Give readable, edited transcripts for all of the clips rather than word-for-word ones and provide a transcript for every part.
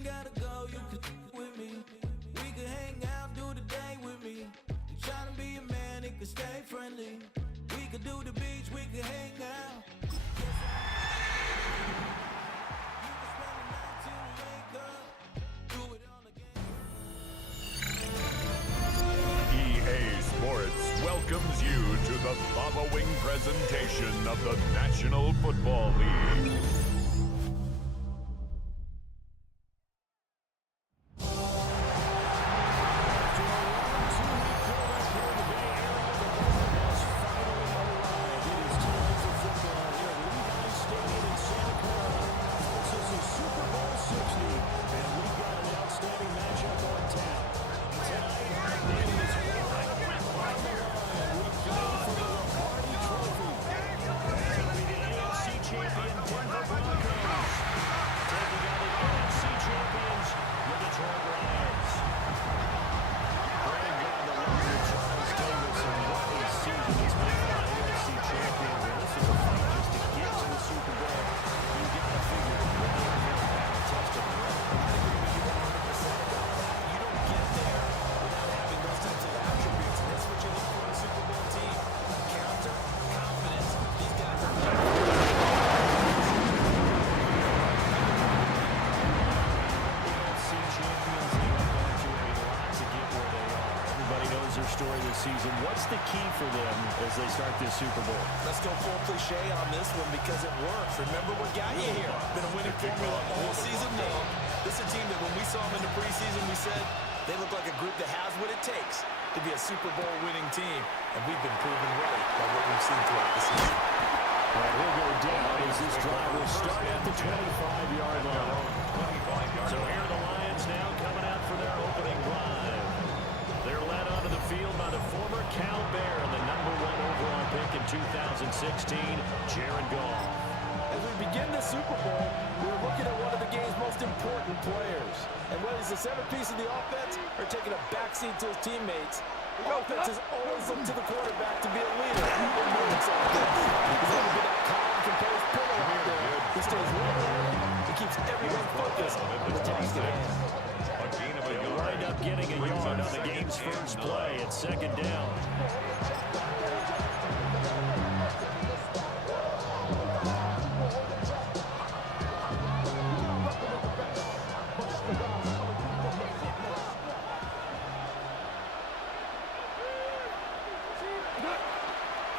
ain't gotta go, you could with me. We could hang out, do the day with me. You tryna be a man, it could stay friendly. We could do the beach, we could hang out. You could spend the night till we wake up. Do it all again. EA Sports welcomes you to the following presentation of the National Football League. Season. What's the key for them as they start this Super Bowl? Let's go full cliche on this one because it works. Remember what got you here. Been a winning formula all season long. This is a team that when we saw them in the preseason, we said they look like a group that has what it takes to be a Super Bowl winning team. And we've been proven right by what we've seen throughout the season. And he'll go down as this drive will start at the 25-yard line. So here are the Lions now coming out for their opening drive. They're led onto the field by the former Cal Bear and the #1 overall pick in 2016, Jared Goff. As we begin the Super Bowl, we're looking at one of the game's most important players. And whether he's the centerpiece of the offense or taking a backseat to his teammates, offenses always look to the quarterback to be a leader in moments like this. He's able to be that calm, composed pillar out there. He stays level-headed and keeps everyone focused on the task at hand. They'll wind up getting a yard on the game's first play at second down.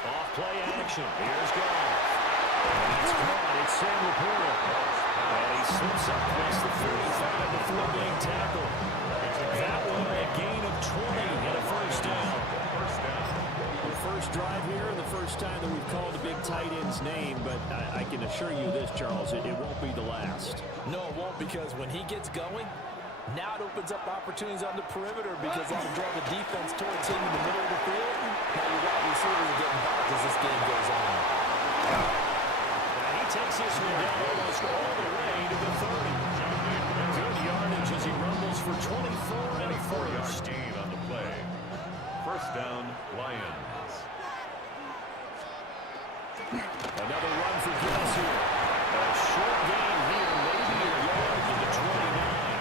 Off play action. Here's Goff. And it's caught. It's Sam Laporta. And he slips up past the 35 before being tackled. That one a gain of 20 and a first down. The first drive here and the first time that we've called a big tight end's name, but I can assure you this, Charles, it won't be the last. No, it won't, because when he gets going, now it opens up opportunities on the perimeter because that'll draw the defense towards him in the middle of the field. Now your wide receivers are getting back as this game goes on. And he takes this one down almost all the way to the 30. Good yardage as he rumbles for 24 and a first. Gain on the play. First down, Lions. Another run for Gus here. A short gain here, maybe a yard to the 29.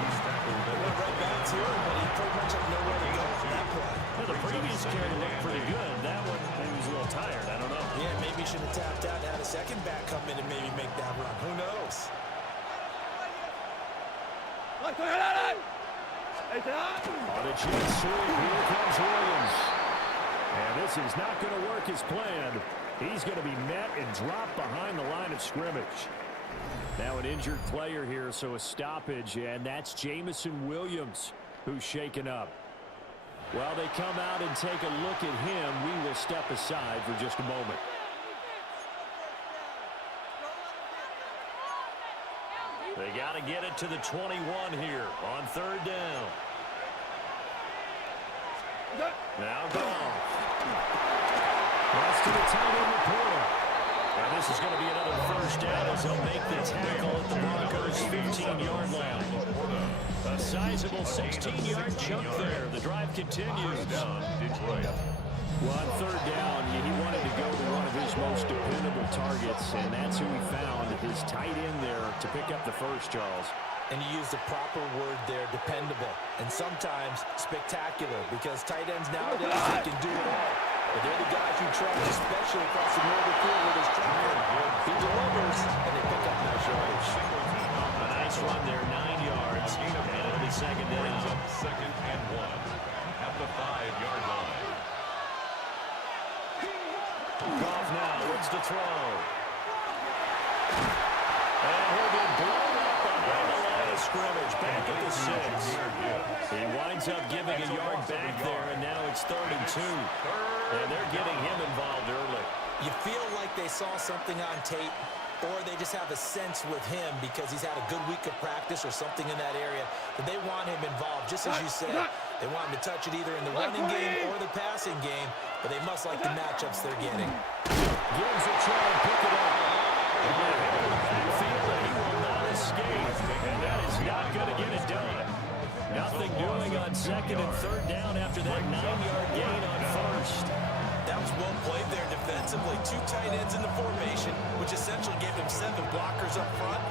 He's tackled They went right back to him, but he pretty much had nowhere to go for that play. Well, the previous carry looked pretty good. That one, he was a little tired. I don't know. Yeah, maybe he should have tapped out and had a second back come in and maybe make that run. Who knows? On a jet sweep, here comes Williams. And this is not going to work as planned. He's going to be met and dropped behind the line of scrimmage. Now an injured player here, so a stoppage, and that's Jameson Williams who's shaken up. While they come out and take a look at him, we will step aside for just a moment. They got to get it to the 21 here on third down. Now Goff. Pass to the tight end Laporta. And this is going to be another first down as they'll make the tackle at the Broncos' 15-yard line. A sizable 16-yard chunk there. The drive continues. Well, on third down, he wanted to go to one of his most dependable targets, and that's who he found, his tight end there, to pick up the first, Charles. And you use the proper word there, dependable. And sometimes spectacular, because tight ends nowadays, they can do it all. But they're the guys you trust, especially across the middle of the field with his tracker. He delivers, and they pick up nice yardage. A nice run there, 9 yards. And it'll be second down. Second and 1 at the 5-yard line. Goff now looks to throw. And he'll be blown up behind the line of scrimmage, back at the 6. He winds up giving a yard back there, and now it's 3rd and 2. And they're getting him involved early. You feel like they saw something on tape, or they just have a sense with him because he's had a good week of practice or something in that area that they want him involved, just as you said. They want him to touch it either in the running game or the passing game, but they must like the matchups they're getting. Gives a try and pick it up. And they're headed to the backfield, and he will not escape. And that is not going to get it done. Nothing doing on 2nd and 3rd down after that 9-yard gain on 1st. That was well played there defensively. 2 tight ends in the formation, which essentially gave them 7 blockers up front.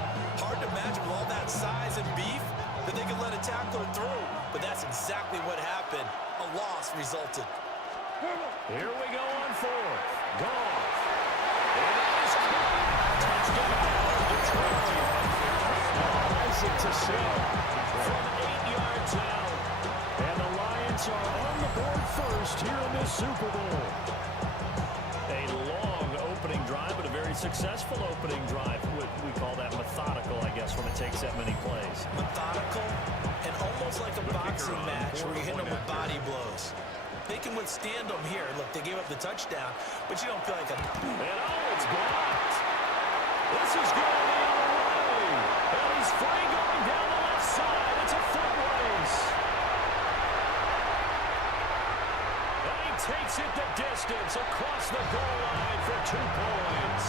Hard to imagine with all that size and beef that they could let a tackler through. But that's exactly what happened. A loss resulted. Here we go on 4th. Goff. It is caught. Touchdown. Detroit. Isaac to show from 8 yards out. And the Lions are on the board first here in this Super Bowl. A long opening drive, but a very successful opening drive. We call that methodical, I guess, when it takes that many plays. Methodical and almost like a boxing match where you hit them with body blows. They can withstand them here. Look, they gave up the touchdown, but you don't feel like a... And it's blocked. This is going the other way. And he's free going down the left side. It's a foot race. And he takes it the distance across the goal line for 2 points.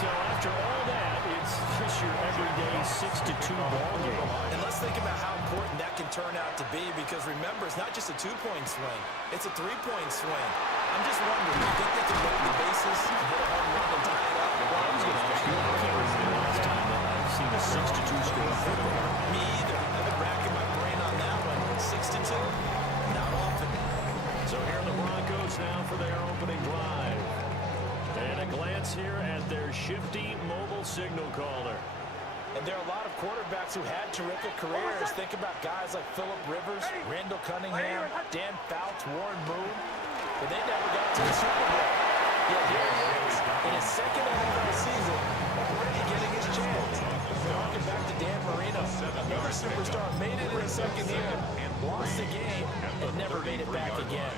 So after all that, it's just your everyday 6-2 ball game. And let's think about how important that can turn out to be, because remember, it's not just a 2-point swing. It's a 3-point swing. I'm just wondering, do you think they can load the bases and hit a home run and tie it up? Well, I was going to ask you, I can't remember the last time that I've seen a 6-2 score in football. Me either. I've been racking my brain on that one. 6-2? Not often. So here are the Broncos now for their opening drive. And a glance here at their shifty mobile signal caller. And there are a lot of quarterbacks who had terrific careers. Think about guys like Phillip Rivers, Randall Cunningham, Dan Fouts, Warren Moon. But they never got to the Super Bowl. Yet here he is in his 2nd NFL season, already getting his chance. Talking back to Dan Marino, another superstar made it in his 2nd year, lost the game, and never made it back again.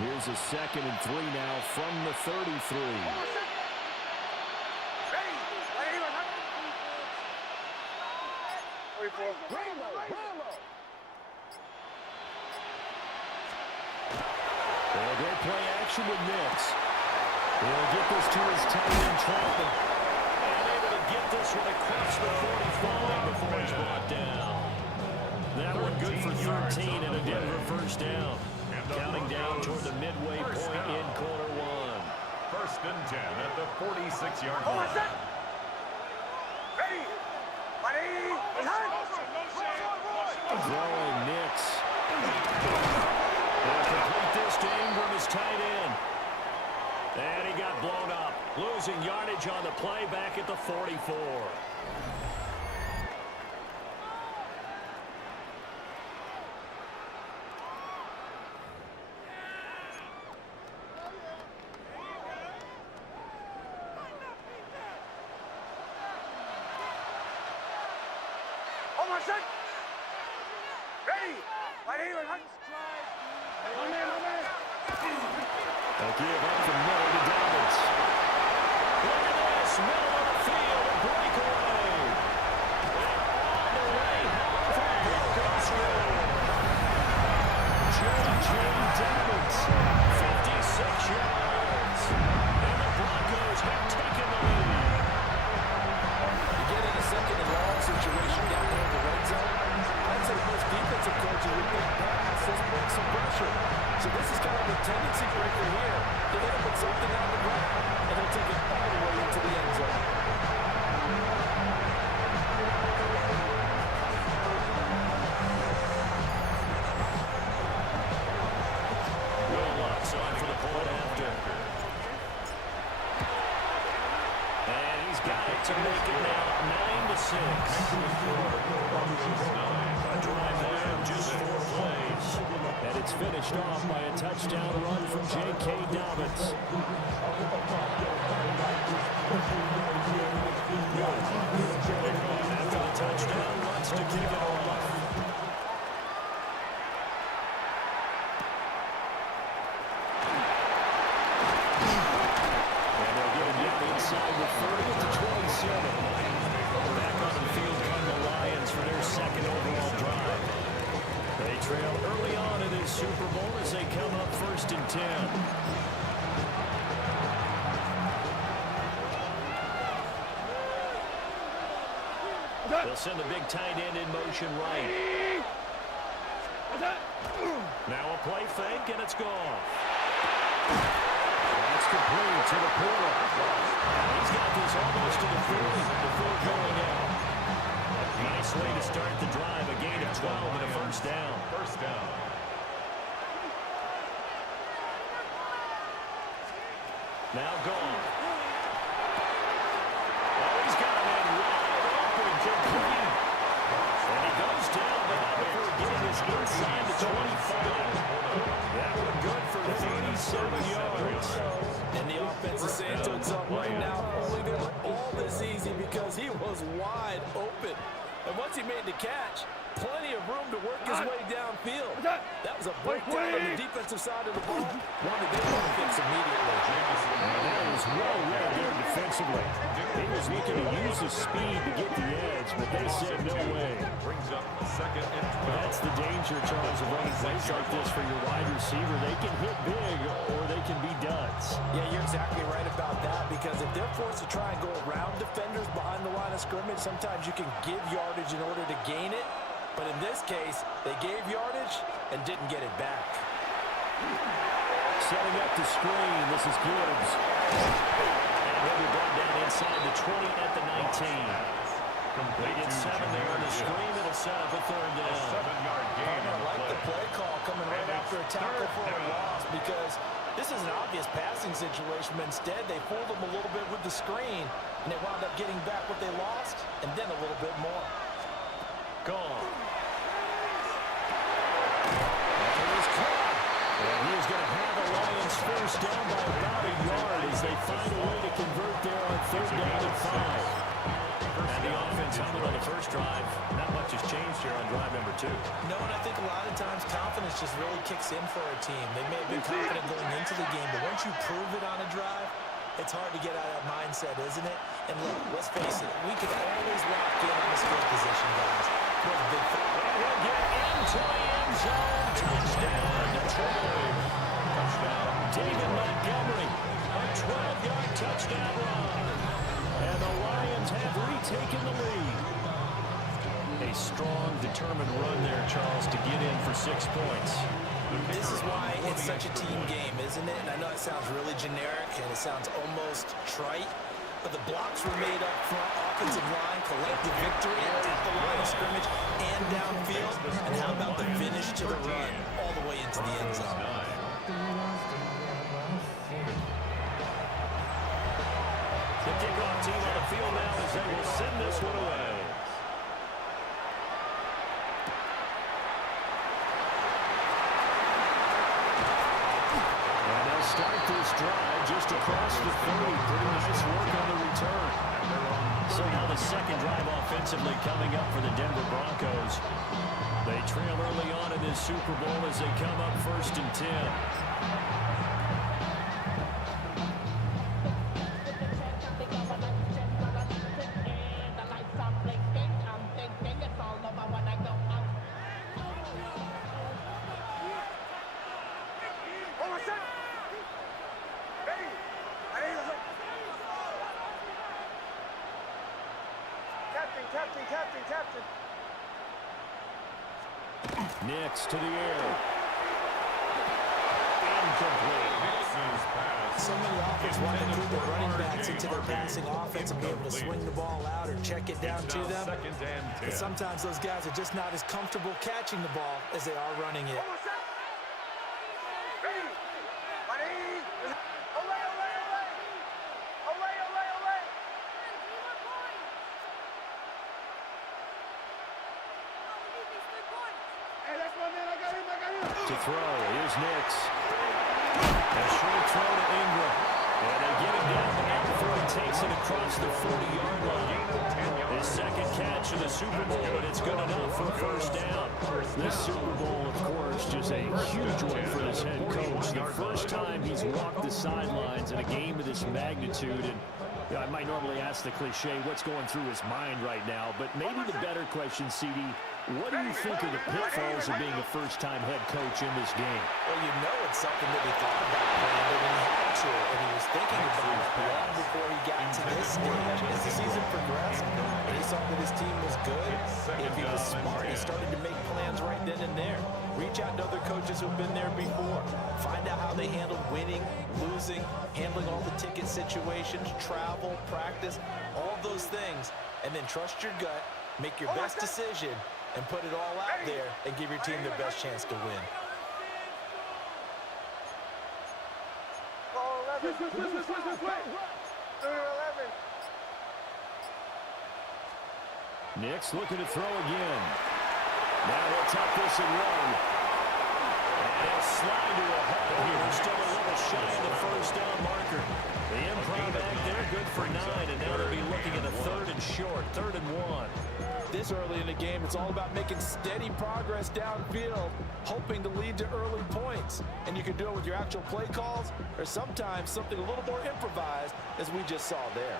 Here's a 2nd and 3 now from the 33. They'll go play action with Nix. He'll get this to his tight end, Troutman. And able to get this one across the 45 before he's brought down. That one good for 13 and a Denver first down. Counting down toward the midway point in quarter 1. 1st and 10 at the 46-yard line. Throwing Nix. They'll complete this to Ingram, his tight end. And he got blown up. Losing yardage on the play back at the 44. A give up from middle to Davis. Look at this, middle of the field, a breakaway. And all the way home from Broncos Road. J.J. Davis, 56 yards. And the Broncos have taken the lead. You get in a 2nd and long situation down here in the red zone. I'd say most defensive coaches would think pass, let's bring some pressure. So this is kind of a tendency breaker here. They hit up with something on the ground, and they'll take it all the way into the end zone. A drive there of just 4 plays. And it's finished off by a touchdown run from J.K. Dobbins. After the touchdown, wants to kick it off. And they'll get him down inside with 30 at the 27. Back on the field come the Lions for their second overall drive. They trail early on in this Super Bowl as they come up 1st and 10. They'll send the big tight end in motion right. Now a play fake, and it's gone. That's complete to the portal. He's got this almost to the 40 before going out. Nice way to start the drive. A gain of 12 and a first down. First down. Now gone. Oh, he's got a man wide open, complete. And he goes down, but not before getting his inside the 25. That one good for 37 yards. And the offense is saying to itself right now, only did all this easy because he was wide open. And once he made the catch, plenty of room to work his way downfield. That was a breakdown on the defensive side of the ball. One that they want to fix immediately. That was well read there defensively. He was looking to use his speed to get the edge, but they said no way. Brings up a 2nd and 12. That's the danger, Charles, of running plays like this for your wide receiver. They can hit big or they can be duds. Yeah, you're exactly right about that because if they're forced to try and go around defenders behind the line of scrimmage, sometimes you can give yardage in order to gain it. But in this case, they gave yardage and didn't get it back. Setting up the screen, this is Gibbs. And he'll be brought down inside the 20 at the 19. They get 7 there on the screen. It'll set up a 3rd down. 7-yard gain. I like the play call coming right after a tackle for a loss because this is an obvious passing situation, but instead they fooled them a little bit with the screen, and they wound up getting back what they lost and then a little bit more. Gone. And he's caught. And he is going to have the Lions first down by about a yard as they find a way to convert there on 3rd down and 5. And the offense humming on the first drive. Not much has changed here on drive number 2. No, and I think a lot of times confidence just really kicks in for a team. They may have been confident going into the game, but once you prove it on a drive, it's hard to get out of that mindset, isn't it? And look, let's face it, we can always lock in on the skill position, guys. We're a big fan. And he'll get into the end zone. Touchdown, Detroit. Touchdown, David Montgomery. A 12-yard touchdown run. And the Lions have retaken the lead. A strong, determined run there, Charles, to get in for 6 points. This is why it's such a team game, isn't it? And I know it sounds really generic and it sounds almost trite, but the blocks were made up front, offensive line, collective victory at the line of scrimmage and downfield. And how about the finish to the run all the way into the end zone? The kickoff team on the field now as they will send this one away. And they'll start this drive just across the 30. Pretty nice work on the return. So now the second drive offensively coming up for the Denver Broncos. They trail early on in this Super Bowl as they come up 1st and 10. Captain. Next to the air. Incomplete. So many offenses want to move their running backs into their passing offense and be able to swing the ball out or check it down to them. But sometimes those guys are just not as comfortable catching the ball as they are running it. To throw, here's Nix. A short throw to Ingram. And they get him down the middle before he takes it across the 40-yard line. His second catch of the Super Bowl, and it's good enough for a first down. This Super Bowl, of course, just a huge one for this head coach. The first time he's walked the sidelines in a game of this magnitude. And I might normally ask the cliche, what's going through his mind right now? But maybe the better question, CD, what do you think are the pitfalls of being a first-time head coach in this game? Well, you know it's something that he thought about, Brandon, and he had to, and he was thinking about it long before he got to this stage. As the season progressed, and he saw that his team was good, if he was smart, he started to make plans right then and there. Reach out to other coaches who've been there before. Find out how they handled winning, losing, handling all the ticket situations, travel, practice, all those things, and then trust your gut, make your best decision, and put it all out there and give your team the best chance to win. Nix looking to throw again. Now he'll tuck this and run. And he'll slide to a hole here. Still a little shy of the first down marker. The improv back there, good for 9, and now they'll be looking at a 3rd and short, 3rd and 1. This early in the game, it's all about making steady progress downfield, hoping to lead to early points. And you can do it with your actual play calls, or sometimes something a little more improvised, as we just saw there.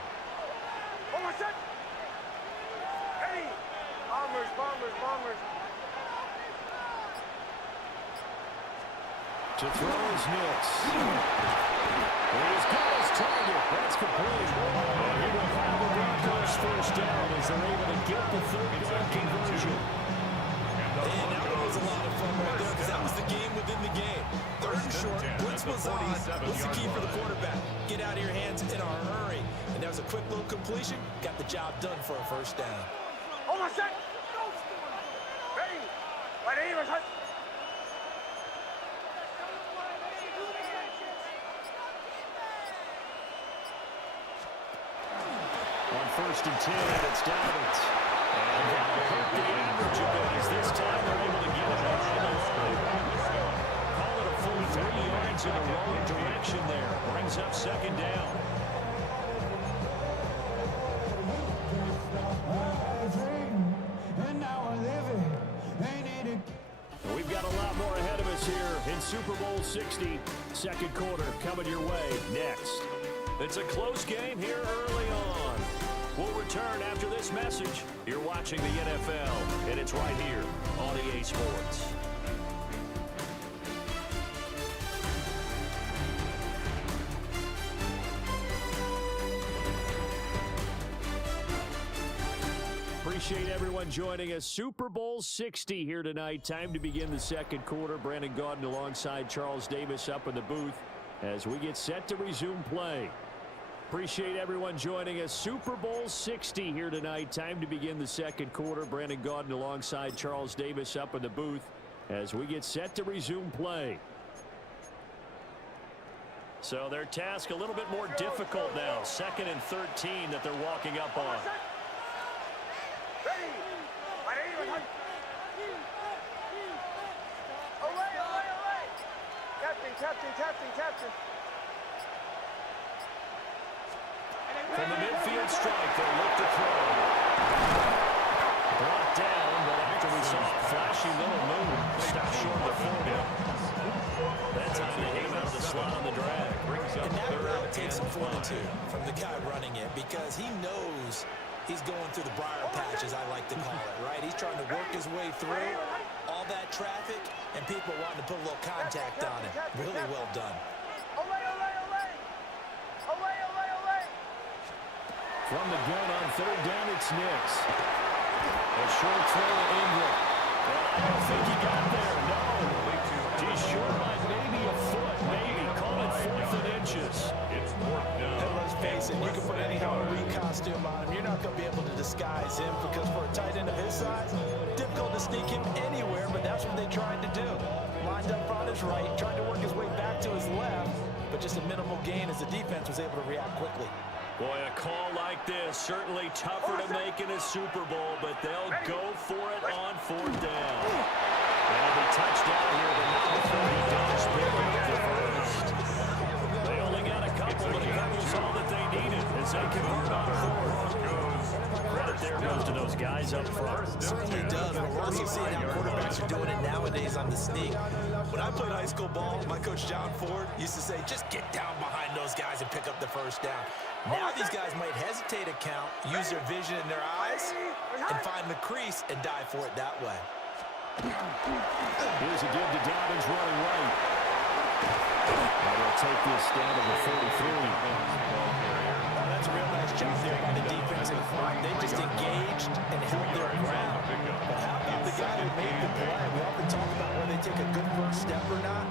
Hey! Bombers, bombers, bombers. To throw is Nix. He's got his target. That's complete. And he will have the Broncos first down as they're able to get the 3rd down conversion. And that one was a lot of fun right there because that was the game within the game. 3rd and short, blitz was on. What's the key for the quarterback? Get out of your hands in a hurry. And that was a quick little completion. Got the job done for a first down. Oh my God! Ready? My name is Hudson. On 1st and 10, it's Dobbins. And that will hurt the average a bit as this time they're able to get it behind the line. Call it a full 3 yards in the wrong direction there. Brings up 2nd down. We've got a lot more ahead of us here in Super Bowl 60. Second quarter coming your way next. It's a close game here early on. We'll return after this message. You're watching the NFL, and it's right here on EA Sports. Appreciate everyone joining us. Super Bowl 60 here tonight. Time to begin the second quarter. Brandon Gaudin alongside Charles Davis up in the booth as we get set to resume play. Appreciate everyone joining us. Super Bowl 60 here tonight. Time to begin the second quarter. Brandon Gaudin alongside Charles Davis up in the booth as we get set to resume play. So their task a little bit more difficult now. 2nd and 13 that they're walking up on. Ready? My name is Hudson. Away, away, away! Captain, captain, captain, captain. From the midfield strike, they'll look to throw. Brought down, but after we saw a flashy little move, stopped short of the 40. That time they hit him out of the slot on the drag. And that route takes some fortitude from the guy running it because he knows he's going through the briar patch, as I like to call it, right? He's trying to work his way through all that traffic and people wanting to put a little contact on it. Really well done. Away, away, away! Away, away, away! From the gun on 3rd down, it's Nix. A short throw to Ingram. And I don't think he got there. No. He's short by maybe a foot. Maybe. Call it 4th and inches. It's 4th down. And let's face it, you can put any Halloween costume on him. You're not going to be able to disguise him because for a tight end of his size, difficult to sneak him anywhere, but that's what they tried to do. Lined up on his right, tried to work his way back to his left, but just a minimal gain as the defense was able to react quickly. Boy, a call like this, certainly tougher to make in a Super Bowl, but they'll go for it on 4th down. And it'll be convert on fourth. Credit there goes to those guys up front. Certainly does, but we're also seeing how quarterbacks are doing it nowadays on the sneak. When I played high school ball, my coach John Ford used to say, just get down behind those guys and pick up the first down. Now these guys might hesitate to count, use their vision in their eyes, and find the crease and dive for it that way. Here's a give to Dobbins running right. And they'll take this down to the 43. That's a real nice job there by the defensive front. They just engaged and held their ground. But how about the guy who made the play? We often talk about whether they take a good first step or not.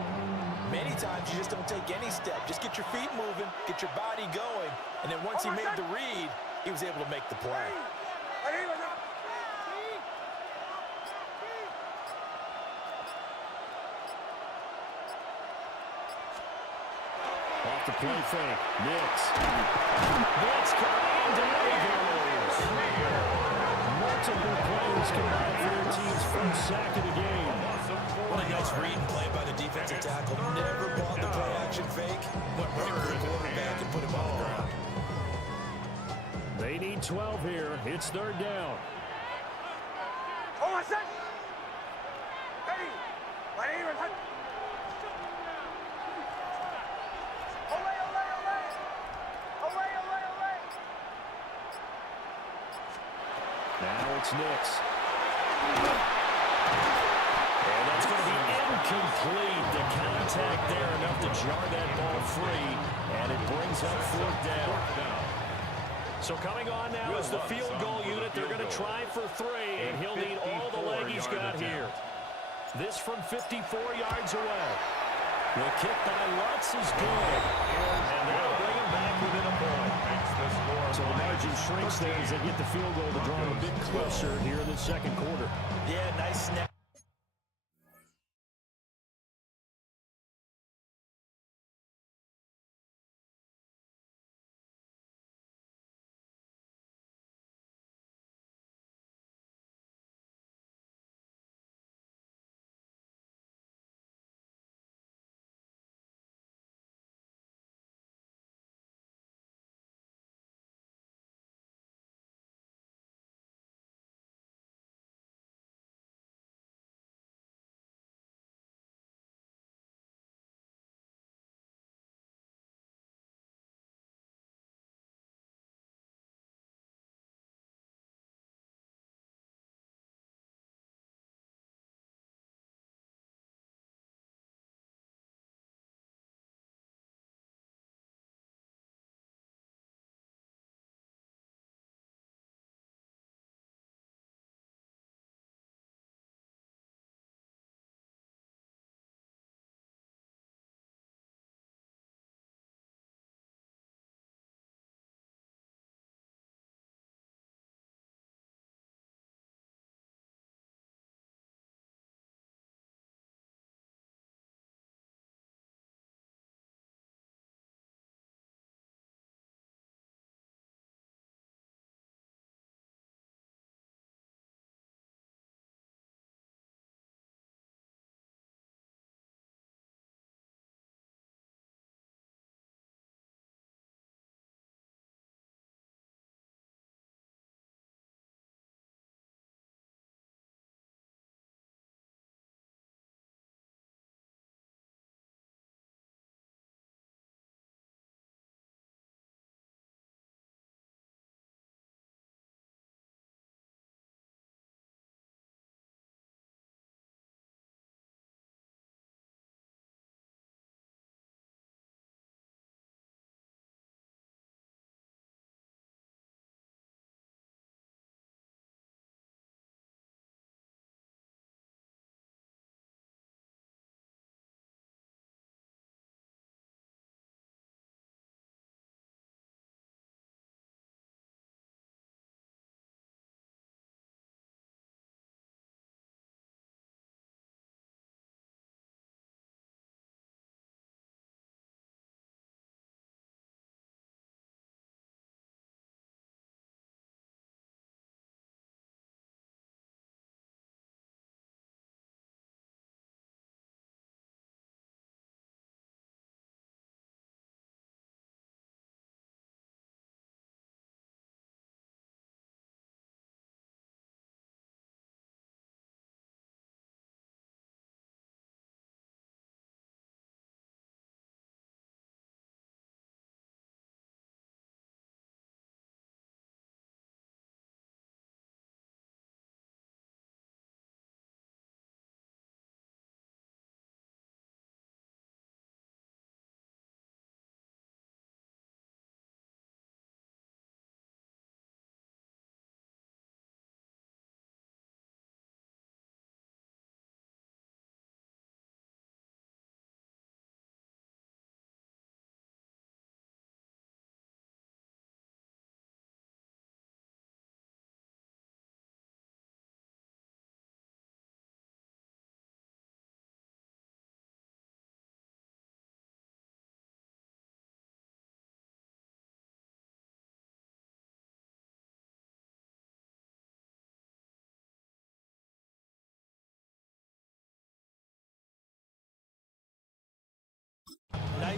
Many times you just don't take any step. Just get your feet moving, get your body going, and then once he made the read, he was able to make the play. Off the play fake. Nix. Nix coming in. There he goes. Multiple players combined for their team's first sack of the game. What a nice read and play by the defensive tackle. Never bought the play-action fake. Went right for the quarterback and put him on the ground. They need 12 here. It's third down. Hold on, set. Ready. Right here. Olay, olay, olay. Olay, olay, olay. Now it's Nix. And that's going to be incomplete. The contact there enough to jar that ball free. And it brings up fourth down. So coming on now is the field goal unit. They're going to try for three, and he'll need all the leg he's got here. This from 54 yards away. The kick by Lutz is good. And that'll bring him back within a point. So the margin shrinks there as they get the field goal to draw him a bit closer here in the second quarter. Yeah, nice snap.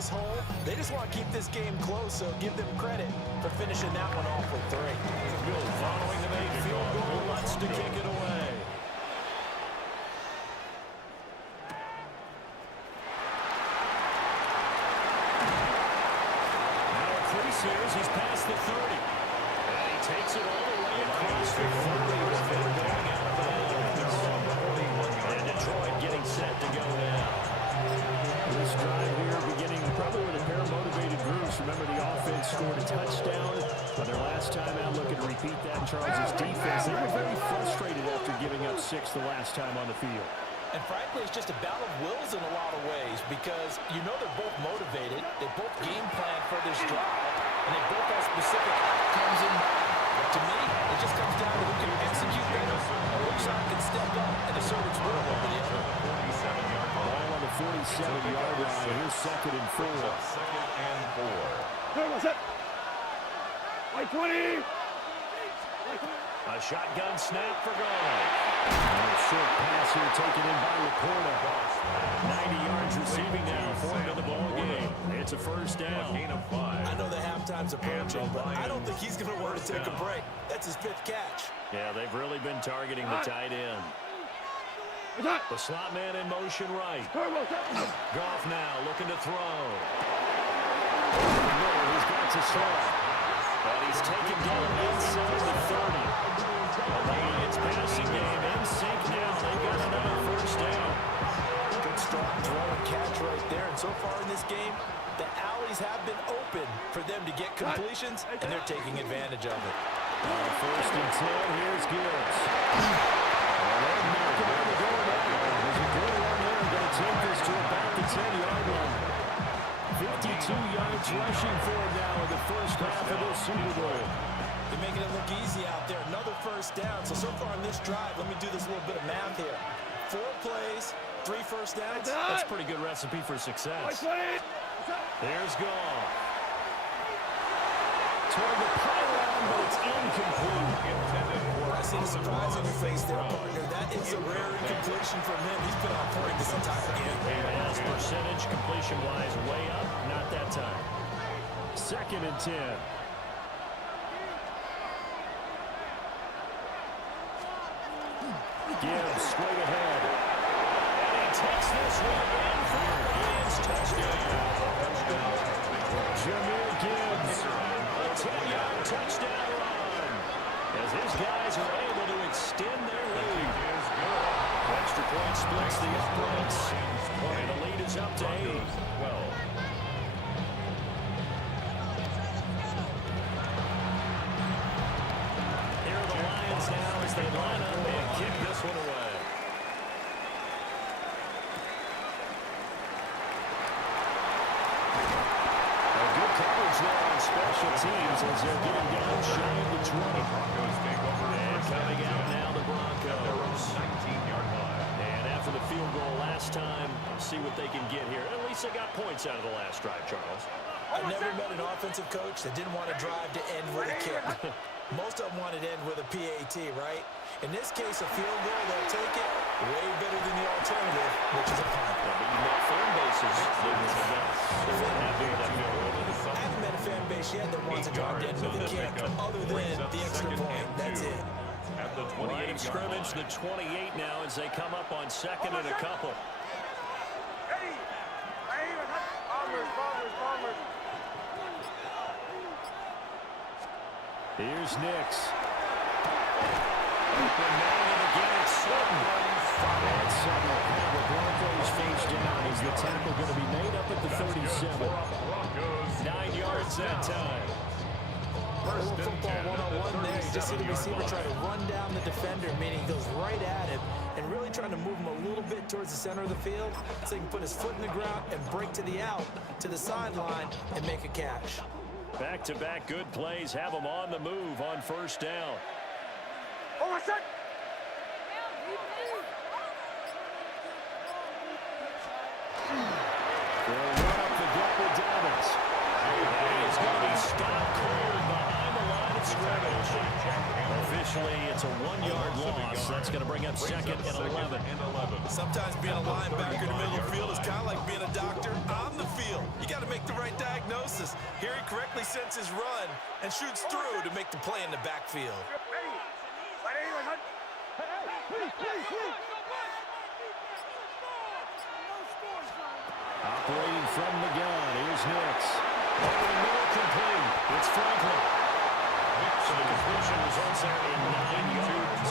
this hole. They just want to keep this game close, so give them credit for finishing that one off with 3. Following the made field goal, wants to kick it away. Now a crease here as he's past the 30. And he takes it all the way across the 40 with it going out of bounds. And Detroit getting set to go now. This drive here beginning probably with a pair of motivated groups. Remember, the offense scored a touchdown on their last time out. Looking to repeat that in Charles' defense. They were very frustrated after giving up 6 the last time on the field. And frankly, it's just a battle of wills in a lot of ways because you know they're both motivated. They both game plan for this drive, and they both have specific outcomes in mind. But to me, it just comes down to who can execute better and which side can step up and assert its will over the other. Ball on the 47-yard line. Here's 2nd and 4. 2nd and 4. Like 20. A shotgun snap for Gone. And a short pass here taken in by Laporta. 90 yards receiving now for him in the ball game. It's a first down. I know the halftime's approaching, but I don't think he's going to want to take a break. That's his 5th catch. Yeah, they've really been targeting the tight end. The slot man in motion right. Goff now looking to throw. He's got to slow. But he's taken down inside the 30. The Lions passing game in sync now. They've got another first down. Good strong throw and catch right there. And so far in this game, the alleys have been open for them to get completions, and they're taking advantage of it. First and 10, here's Gibbs. They're knocking on the door now. There's a good run there. Going to take this to about the 10-yard line. 52 yards rushing for him now in the first half of this Super Bowl. They're making it look easy out there. Another first down. So far in this drive, let me do this little bit of math here. 4 plays, 3 first downs. That's a pretty good recipe for success. There's Goff. Toward the pylon, but it's incomplete. I see the surprise on your face there, partner. That is a rare incompletion from him. He's been on point this entire game. As percentage, completion-wise, way up. Not that time. 2nd and 10. Gibbs straight ahead. And he takes this one in for the Lions touchdown. Jahmyr Gibbs, a 10-yard touchdown run. As his guys are able to extend their lead. Extra point splits the uprights. And the lead is up to 8. Here are the Lions now as they line up and kick this one away. Good coverage there on special teams as they're getting down shy of the 20. Broncos take over. And coming out now the Broncos. 19-yard line. And after the field goal last time, see what they can get here. At least they got points out of the last drive, Charles. I've never met an offensive coach that didn't want to drive to end with a kick. Most of them wanted to end with a PAT, right? In this case, a field goal, they'll take it way better than the alternative, which is a punt. But you know, fan bases, they will be happy with that field goal. I haven't met a fan base yet that wants to drive to end with a kick, other than the extra point. That's it. At the Line 28 of scrimmage, the 28 now as they come up on 2nd and a couple. Here's Nix. Open man, and again it's Sutton. And Sutton will have the Broncos face down. Is the tackle going to be made up at the 37? 9 yards that time. Little football 1-on-1 there. You just see the receiver try to run down the defender, meaning he goes right at him and really trying to move him a little bit towards the center of the field so he can put his foot in the ground and break to the out, to the sideline, and make a catch. Back-to-back good plays have them on the move on first down. They'll run up the gut with Davis. And he's going to be stopped clear behind the line of scrimmage. Eventually, it's a 1-yard loss. That's going to bring up second and 11. Sometimes being a linebacker in the middle of the field is kind of like being a doctor on the field. You got to make the right diagnosis. Here he correctly sets his run and shoots through to make the play in the backfield. Operating from the gun, here's Nix. No complete. It's Franklin. So the completion results there in 9 yards.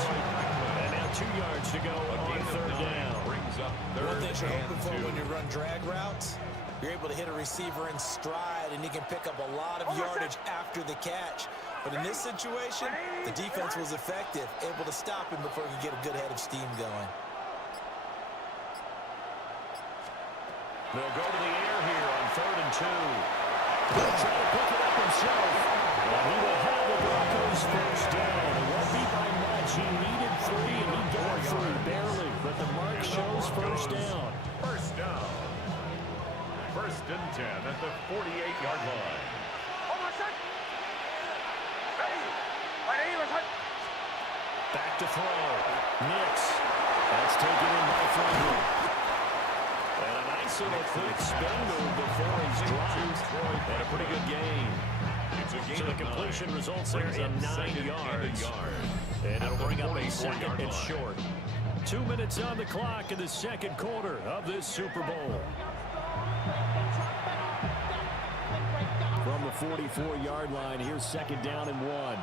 And now 2 yards to go on third down. One thing you're hoping for when you run drag routes, you're able to hit a receiver in stride, and he can pick up a lot of yardage after the catch. But in this situation, the defense was effective, able to stop him before he could get a good head of steam going. They'll go to the air here on 3rd and 2. He'll try to pick it up himself. And he will have the Broncos first down. It won't be by much. He needed 3, and he got 3 barely. But the mark shows first down. First down. 1st and 10 at the 48-yard line. Back to throw. Nix. That's taken in by Franklin. And a nice little quick spin move before he's dropped. And a pretty good gain. So the completion results there in 9 yards. And it'll bring up a 2nd and short. 2 minutes on the clock in the 2nd quarter of this Super Bowl. From the 44-yard line, here's 2nd down and 1.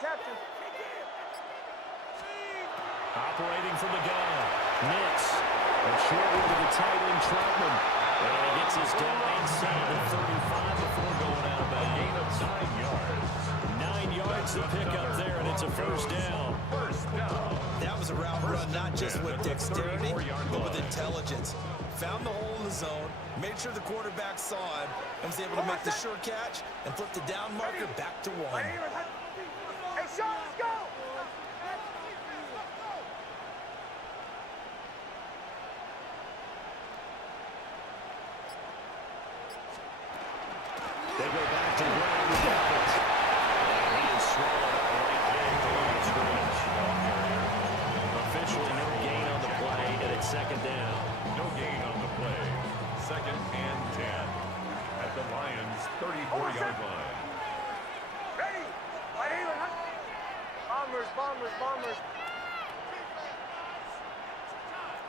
Captain. Operating from the gun. Nix. A short one to the tight end, Troutman. And he gets his down inside the 35 before going out of bounds. Gain of 9 yards. 9 yards to pick up there, and it's a first down. That was a route run not just with dexterity, but with intelligence. Found the hole in the zone, made sure the quarterback saw him, and was able to make the sure catch and flip the down marker back to 1. Hey, Sean, let's go! They go back to the ground with Broncos. And he is swallowed up right there to the scrimmage. Officially no gain on the play, and it's 2nd down. No gain on the play. 2nd and 10 at the Lions' 34-yard line. Ready? Bombers.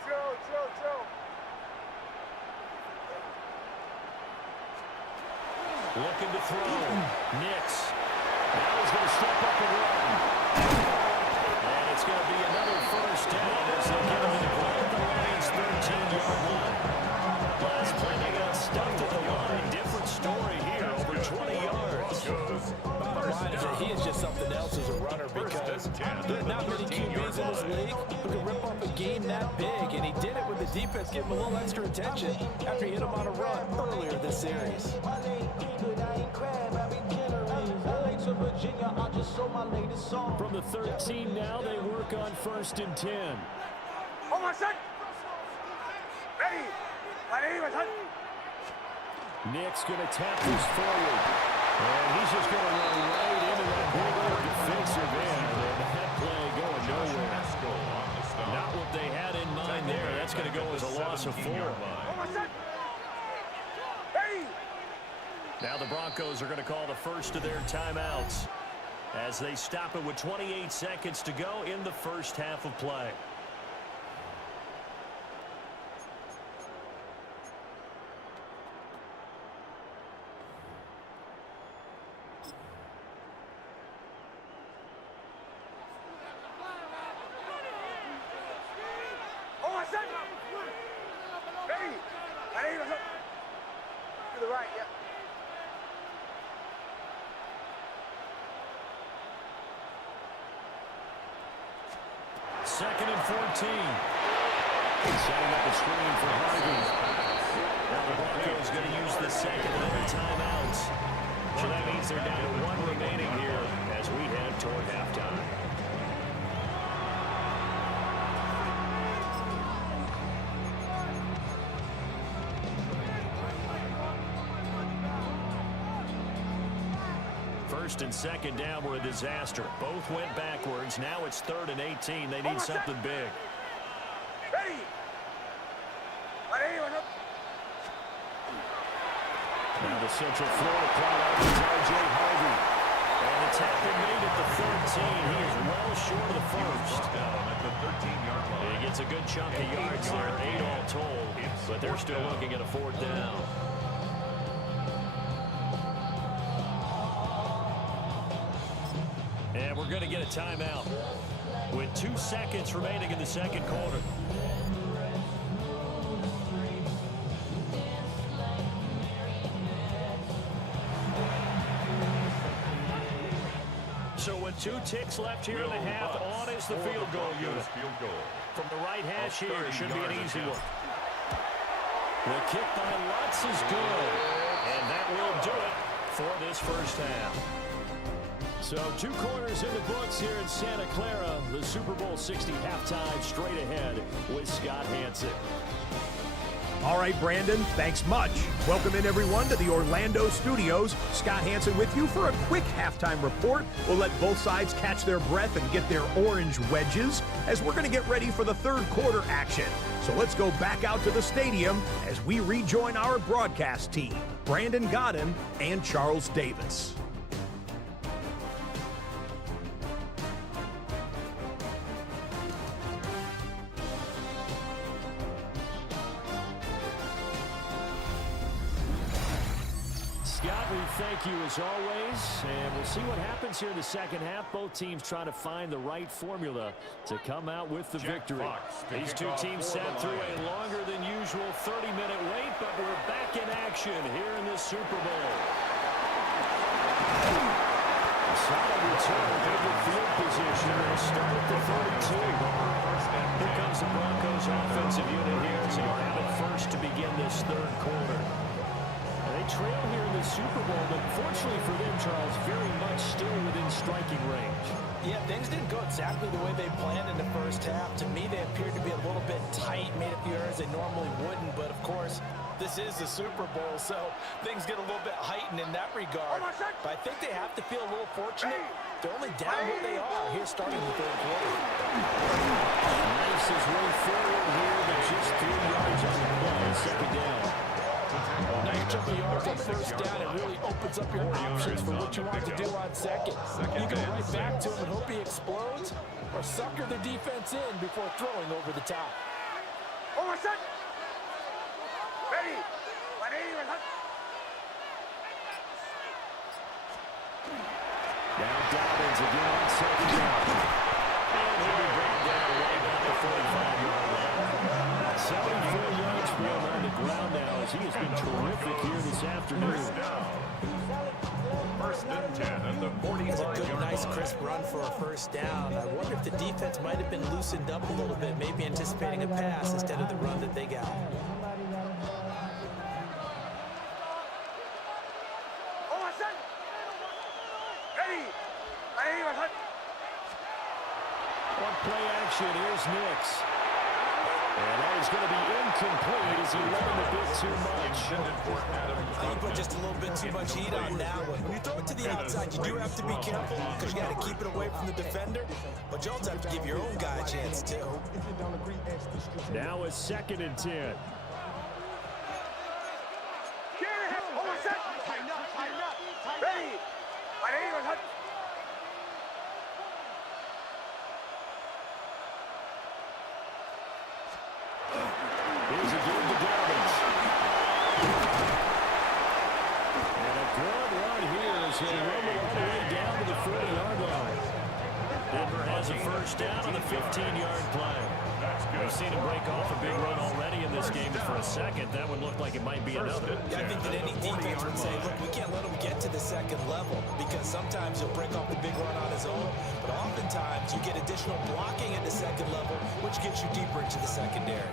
Chill. Looking to throw. Nix. Now he's going to step up and run. And it's going to be another first down as they get him to the play at the Lions' 13-yard line. Last play they got stuffed at the line. Different story here, over 20 yards. Bottom line is that he is just something else as a runner, because there are not many QBs in this league who can rip off a game that big, and he did it with the defense giving him a little extra attention after he hit him on a run earlier this series. From the 13 now, they work on 1st and 10. Hold on, son. Ready? Nick's going to tap this forward. And he's just going to run right into that big defensive end. And that play going nowhere. Not what they had in mind there. That's going to go as a loss of 4. Now the Broncos are going to call the first of their timeouts as they stop it with 28 seconds to go in the first half of play. To the right, yeah. Second and 14. Setting up a screen for Harvey. Now the Broncos going to use the second of their timeouts So that means they're down to one remaining here as we head toward halftime. First and second down were a disaster. Both went backwards. Now it's 3rd and 18. They need something big. Ready. Now the Central Florida crowd out is R.J. Harvey. And the tackle made at the 13. He is well short of the first. He gets a good chunk of yards there, 8 all told. But they're still looking at a 4th down. And we're going to get a timeout with 2 seconds remaining in the second quarter. So with 2 ticks left here in the half, on is the field goal unit. From the right hash here, should be an easy one. The kick by Lutz is good. And that will do it for this first half. So 2 quarters in the books here in Santa Clara. The Super Bowl 60 halftime straight ahead with Scott Hanson. All right, Brandon, thanks much. Welcome in, everyone, to the Orlando studios. Scott Hanson with you for a quick halftime report. We'll let both sides catch their breath and get their orange wedges as we're going to get ready for the third quarter action. So let's go back out to the stadium as we rejoin our broadcast team, Brandon Godden and Charles Davis. Thank you as always, and we'll see what happens here in the second half. Both teams trying to find the right formula to come out with the victory. These 2 teams sat through a longer than usual 30-minute wait, but we're back in action here in the Super Bowl. Solid return, good field position. They'll start at the 32. Here comes the Broncos offensive unit here, so you'll have it first to begin this third quarter. They trail here in the Super Bowl, but fortunately for them, Charles, very much still within striking range. Yeah, things didn't go exactly the way they planned in the first half. To me, they appeared to be a little bit tight, made a few errors they normally wouldn't, but of course, this is the Super Bowl, so things get a little bit heightened in that regard. But I think they have to feel a little fortunate. They're only down what they are here starting the third quarter. Nice his way forward here, but just 3 yards on the play, second down. Nice chunk of yards on first down. It really opens up your options for what you want to do on second. You go right back to him and hope he explodes, or sucker the defense in before throwing over the top. Ready. Now Dobbins again on second down. And he'll be brought down right at the 45-yard line. 74 yards for him on the ground now as he has been terrific here this afternoon. First and 10 at the 45-yard line. It's a good, nice, crisp run for a first down. I wonder if the defense might have been loosened up a little bit, maybe anticipating a pass instead of the run that they got. One play action, here's Nix. And that is going to be incomplete as he let him a bit too much. You put just a little bit too much heat on that one. When you throw it to the outside, you do have to be careful because you got to keep it away from the defender. But you also have to give your own guy a chance, too. Now a second and 10. Ready. Here's a give to Dobbins. And a good run here as he'll run all the way down to the 40-yard line. Denver has a first down on the 15-yard play. We've seen him break off a big run already in this game, but for a second, that would look like it might be another. Yeah, I think that any defense would say, look, we can't let him get to the second level because sometimes he'll break off the big run on his own, but oftentimes you get additional blocking at the second level, which gets you deeper into the secondary.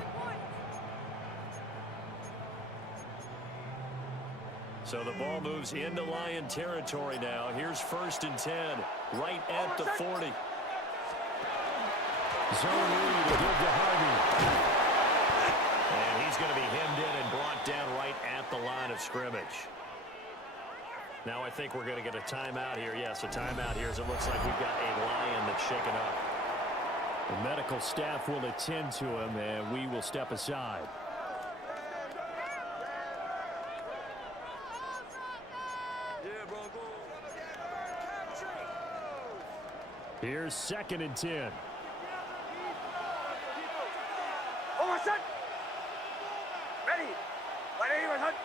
So the ball moves into Lion territory now. Here's 1st and 10, right at the 40. Zone read to give to Harvey. And he's going to be hemmed in and brought down right at the line of scrimmage. Now I think we're going to get a timeout here. Yes, a timeout here as it looks like we've got a Lion that's shaken up. The medical staff will attend to him, and we will step aside. Here's 2nd and 10. set. Ready. Right here, hunt.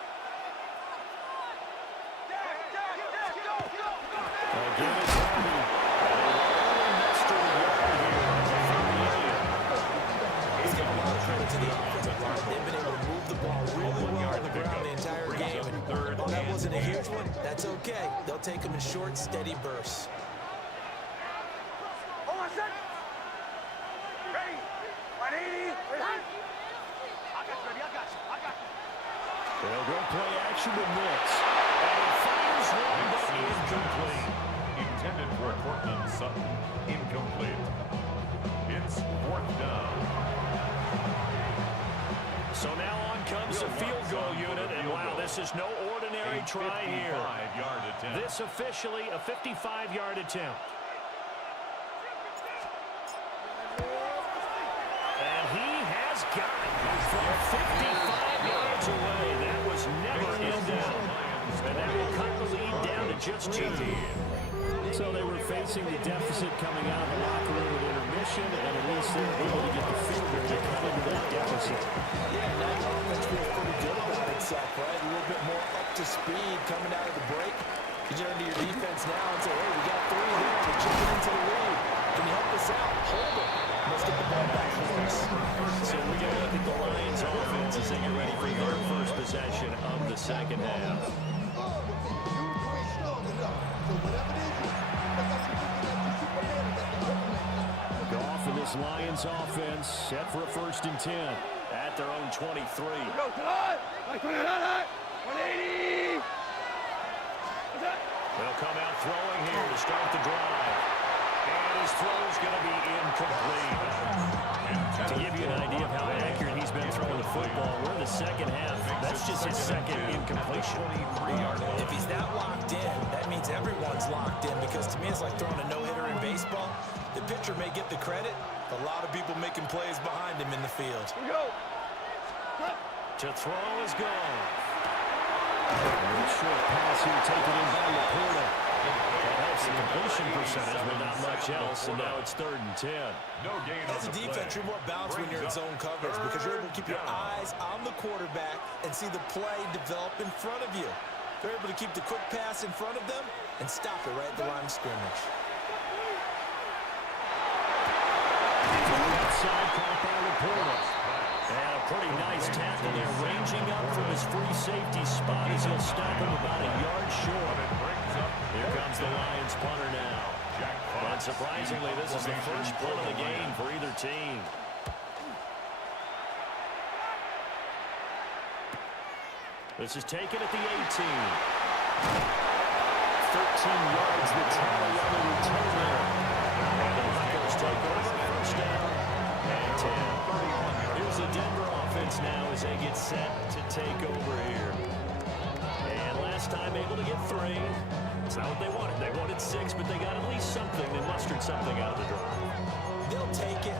Again, it's Harvey. He's given a lot of credit to the offensive line. They've been able to move the ball really well on the ground the entire game. And while that wasn't a huge one, that's okay. They'll take them in short, steady bursts. Hold on, set. Ready. 180. They'll go play action with Nix. And he fires one, but incomplete. Intended for Cortland Sutton. Incomplete. It's 4th down. So now on comes the field goal unit. And wow, this is no ordinary try here. 55-yard attempt. This officially a 55-yard attempt. And he has got it from 55 yards away. That was never in doubt. And that will cut the lead down to just 2. So they were facing the deficit coming out of the locker room at intermission, and at least they were able to get the field goal to cut into that deficit. Yeah, now the offense feels pretty good about itself, right? A little bit more up to speed coming out of the break. You turn to your defense now and say, hey, we got 3 here. We're chipping into the lead. Can you help us out? Hold it. Let's get the ball back for us. So we're going to look at the Lions offense as they get ready for their first possession of the second half. Goff and this Lions offense set for a 1st and 10 at their own 23. Go, come on. 180. They'll come out throwing here to start the drive. And his throw is going to be incomplete. To give you an idea of how accurate he's been throwing the football, we're in the second half. That's just his second incompletion. If he's that locked in, that means everyone's locked in, because to me it's like throwing a no-hitter in baseball. The pitcher may get the credit, a lot of people making plays behind him in the field. Here we go. To throw is gone. Short pass here taken in by Laporta. That helps the completion percentage, but not much else, and now it's 3rd and 10. No gain As a on the defense, play. you're more balanced when you're in zone coverage because you're able to keep your eyes on the quarterback and see the play develop in front of you. They're able to keep the quick pass in front of them and stop it right at the line of scrimmage. Outside caught by Laporta. And a pretty nice tackle there, ranging up from his free safety spot as he'll stop him about a yard short. Here comes the Lions punter now. And surprisingly, this is the first punt of the game for either team. This is taken at the 18. 13 yards, the tally on the return there. And the Broncos take over, 1st down and 10. Here's the Denver offense now as they get set to take over here. And last time able to get 3. It's not what they wanted. They wanted 6, but they got at least something. They mustered something out of the drive. They'll take it.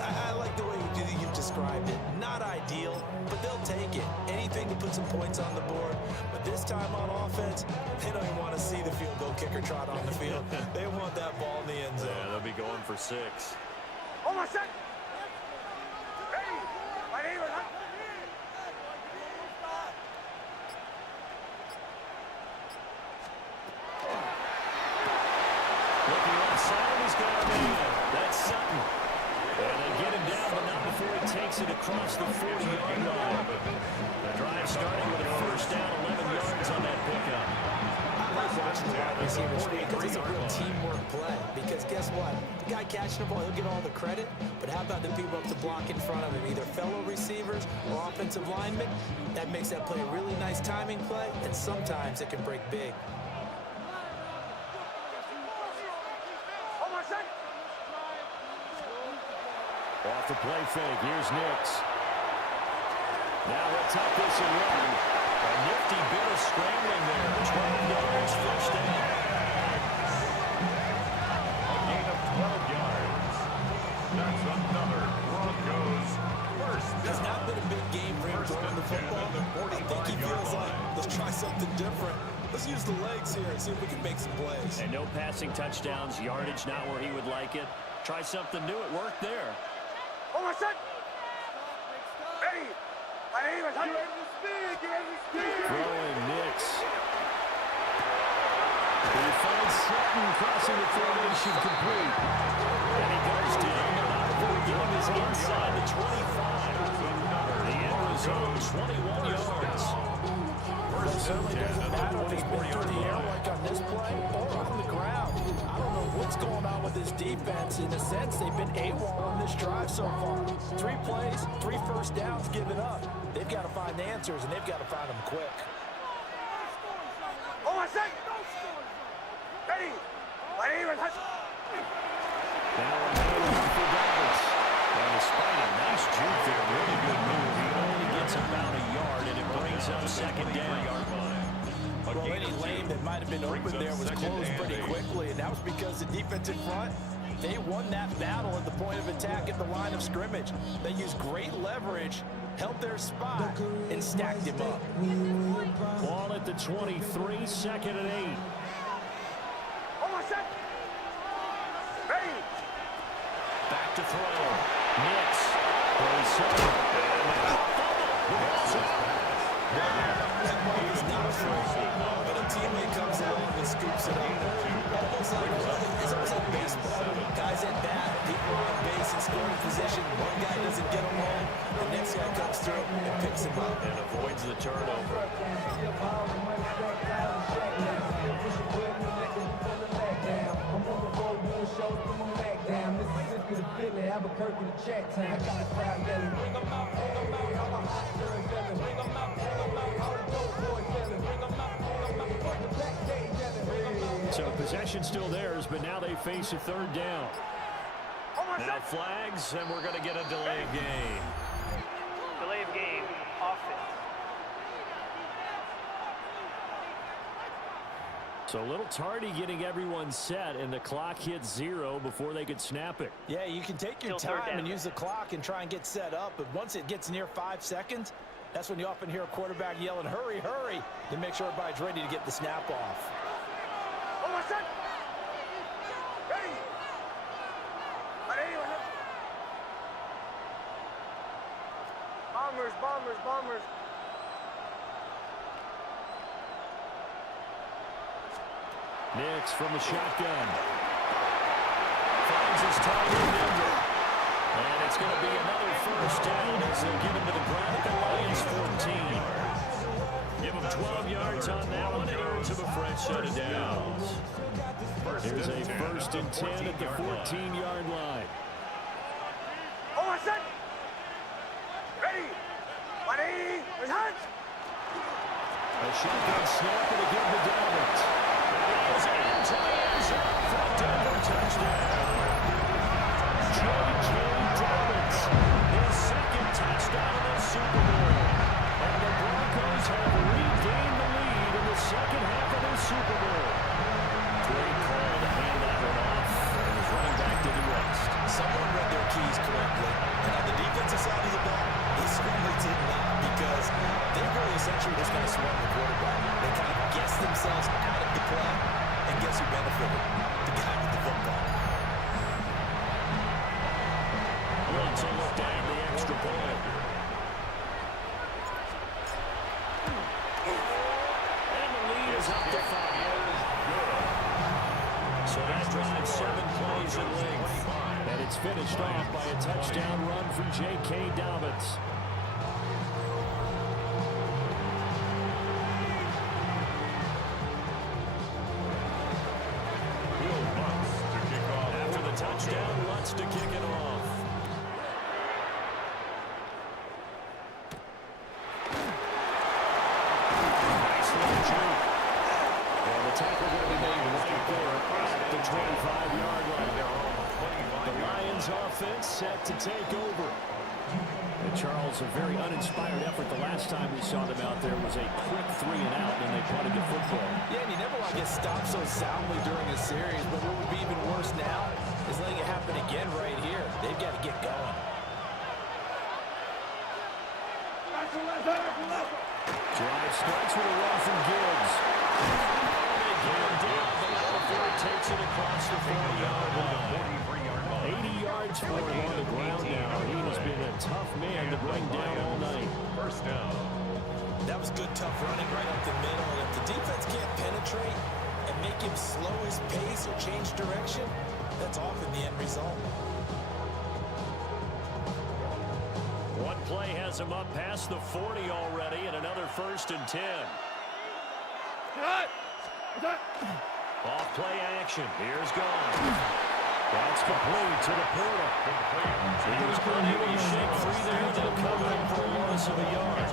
I like the way you've described it. Not ideal, but they'll take it. Anything to put some points on the board. But this time on offense, they don't even want to see the field goal kicker trot on the field. They want that ball in the end zone. Yeah, they'll be going for 6. Hold on, set. Ready. 180. Looking outside, he's got a man. That's Sutton. And they get him down, but not before he takes it across the 40-yard line. The drive starting with a first down, 11 yards on that pickup. I like watching the wide receivers because it's a real teamwork play. Because guess what? The guy catching the ball, he'll get all the credit. But how about the people up to block in front of him, either fellow receivers or offensive linemen? That makes that play a really nice timing play, and sometimes it can break big. Off the play fake, here's Nix. Now he'll tuck this and run. A nifty bit of scrambling there. 12 yards, first down. A gain of 12 yards. That's another Broncos first down. It's not been a big game for him throwing the football. I think he feels like, let's try something different. Let's use the legs here and see if we can make some plays. And no passing touchdowns, yardage not where he would like it. Try something new, it worked there. Over set. Ready. My name is Hunter. Throwing Nix. He finds Sutton crossing the formation complete. And he goes down the line for the game is inside the 25. The end result, 21 yards. It certainly doesn't matter if he's been through the air like on this play or on the ground. I don't know what's going on with this defense. In a sense, they've been AWOL on this drive so far. 3 plays, 3 first downs given up. They've got to find answers, and they've got to find them quick. Over set. Ready. My name is Hunter. Now on the for Roberts. And despite a nice juke there, really good move. He only gets about a yard, and it brings up second down. Well, any lane that might have been open there was closed pretty quickly, and that was because the defense in front, they won that battle at the point of attack at the line of scrimmage. They used great leverage, held their spot, and stacked him up. Ball at the 23, second and 8. Over set. Ready. Back to throw. Nix. Plays He's not afraid, but a teammate comes along and scoops it up. It's almost like baseball. Guys at bat, people on base and scoring position. One guy doesn't get him home, the next guy comes through and picks him up. and avoids the turnover. So possession still theirs, but now they face a third down. Now flags, and we're going to get a delay of game. Delay of game, offense. So a little tardy getting everyone set, and the clock hits 0 before they could snap it. Yeah, you can take your Still third time and down. use the clock and try and get set up, but once it gets near 5 seconds, that's when you often hear a quarterback yelling, hurry, hurry, to make sure everybody's ready to get the snap off. Over set. Ready. My name is Hunter. Bombers, bombers, bombers. Nix from the shotgun. Finds his target number. And it's going to be another first down as they'll give him to the ground at the Lions 14. Give him 12 yards on that one and earns him a fresh set of downs. Here's a first and 10 at the 14-yard line. Over set. Ready. My name is Hunt. A shotgun snap and a give to Dalvin. Goes into the end zone for a Denver touchdown. J.K. Dobbins, his second touchdown in the Super Bowl. And the Broncos have regained the lead in the second half of their Super Bowl. Great call to hand that one off, and his running back didn't rest. Someone read their keys correctly, and on the defensive side of the ball, they certainly did not, because they really essentially just going to swarm the quarterback. They kind of guessed themselves out of the play, and guess who benefited? The guy with the football. Williams will look down the extra point. And the lead is up to 5. So that drives 7 plays in length. And it's finished off by a touchdown run from J.K. Dobbins. to kick it off. Nice little jump. And the tackle going to be made right there at the 25-yard line. The Lions offense set to take over. And Charles, a very uninspired effort. The last time we saw them out there was a quick 3-and-out, and they punted the football. Yeah, and you never want to get stopped so soundly during a series, but what would be even worse now is letting it happen again right here. They've got to get going. Drive starts with a run from Gibbs. They get him down, but not before he takes it across the 40-yard line. 80 yards for him on the ground now. He has been a tough man to bring down all night. First down. That was good, tough running right up the middle. If the defense can't penetrate and make him slow his pace or change direction, that's often the end result. One play has him up past the 40 already, and another 1st and 10. Off play action. Here's gone. That's complete to the portal. He was unable to shake free there. They'll cover him for a loss of a yard.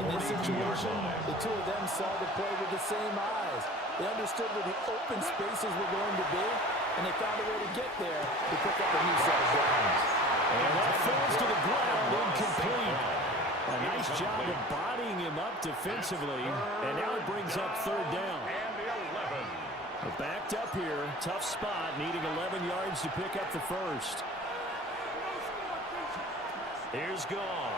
In this situation, the two of them saw the play with the same eyes. They understood where the open spaces were going to be, and they found a way to get there to pick up a new set of downs. And that falls to the ground, incomplete. A nice job of bodying him up defensively, and now it brings up 3rd down. Backed up here, tough spot, needing 11 yards to pick up the first. Here's Goff.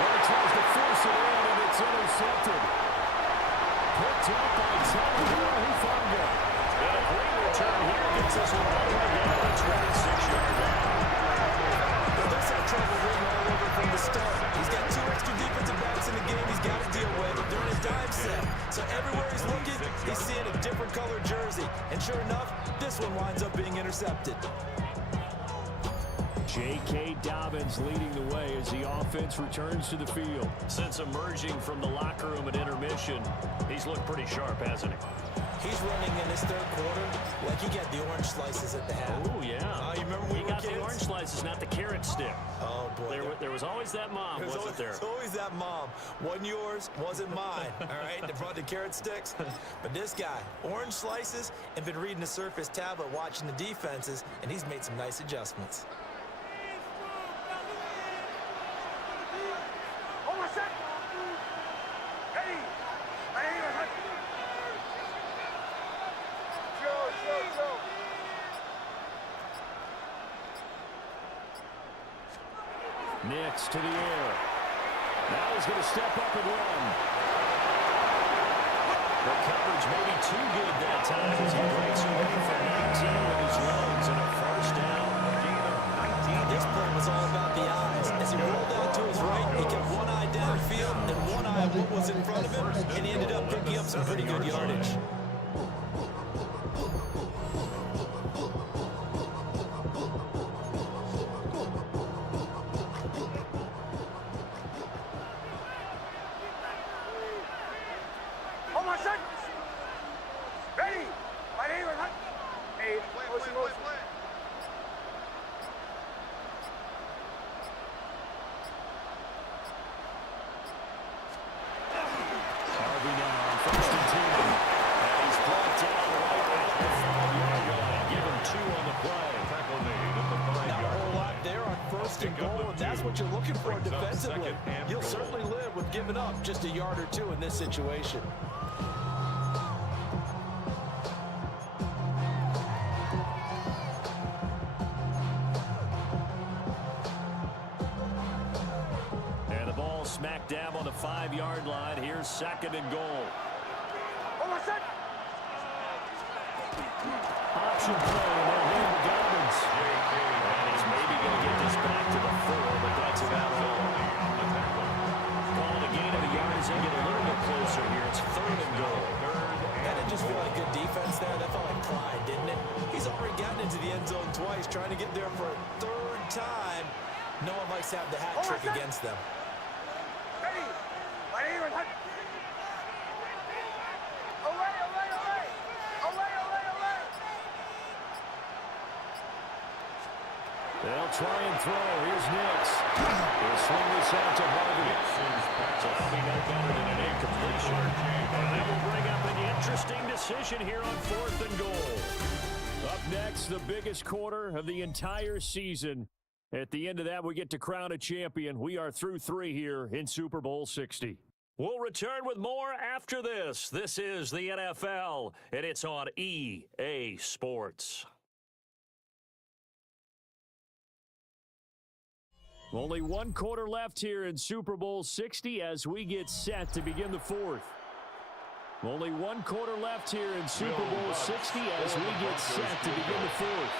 Well, he tries to force it in, and it's intercepted. Picked up by Taylor Hufanga. And a great return here gets us one all the way down to the 26-yard line. Well, there's that trouble written all over from the start. He's got 2 extra defensive backs in the game he's got to deal with during his dime set. So everywhere he's looking, he's seeing a different colored jersey. And sure enough, this one winds up being intercepted. J.K. Dobbins leading the way as the offense returns to the field. Since emerging from the locker room at intermission, he's looked pretty sharp, hasn't he? He's running in this 3rd quarter like he got the orange slices at the half. Oh, yeah. You remember when he we got were kids? the orange slices, not the carrot stick. Oh, boy. There was always that mom, wasn't there? There's always that mom. Wasn't yours, wasn't mine. All right? They brought the carrot sticks. But this guy, orange slices, and been reading the Surface tablet, watching the defenses, and he's made some nice adjustments. Next to the air. Now he's going to step up and run. The coverage may be too good that time as he breaks away from 19 with his legs and a first down. This play was all about the eyes. As he rolled out to his right, he kept one eye downfield and one eye on what was in front of him, and he ended up picking up some pretty good yardage. What you're looking for defensively. You'll certainly live with giving up just a yard or two in this situation. And the ball smack dab on the 5-yard line. Here's 2nd and goal. Option play, and they'll hand to Dobbins. And he's maybe going to get this back to the 4, but that's about all. Calling a gain of a yard as they get a little bit closer here. It's 3rd and goal. That didn't just feel like good defense there. That felt like pride, didn't it? He's already gotten into the end zone twice, trying to get there for a 3rd time. No one likes to have the hat trick against them. They'll try and throw. Here's Nix. He'll swing this out to Harvey. So that'll be no better than an incompletion. And that will bring up an interesting decision here on 4th and goal. Up next, the biggest quarter of the entire season. At the end of that, we get to crown a champion. We are through 3 here in Super Bowl 60. We'll return with more after this. This is the NFL, and it's on EA Sports. Only 1 quarter left here in Super Bowl 60 as we get set to begin the 4th. Only 1 quarter left here in Super Bowl 60 as we get set to begin the 4th.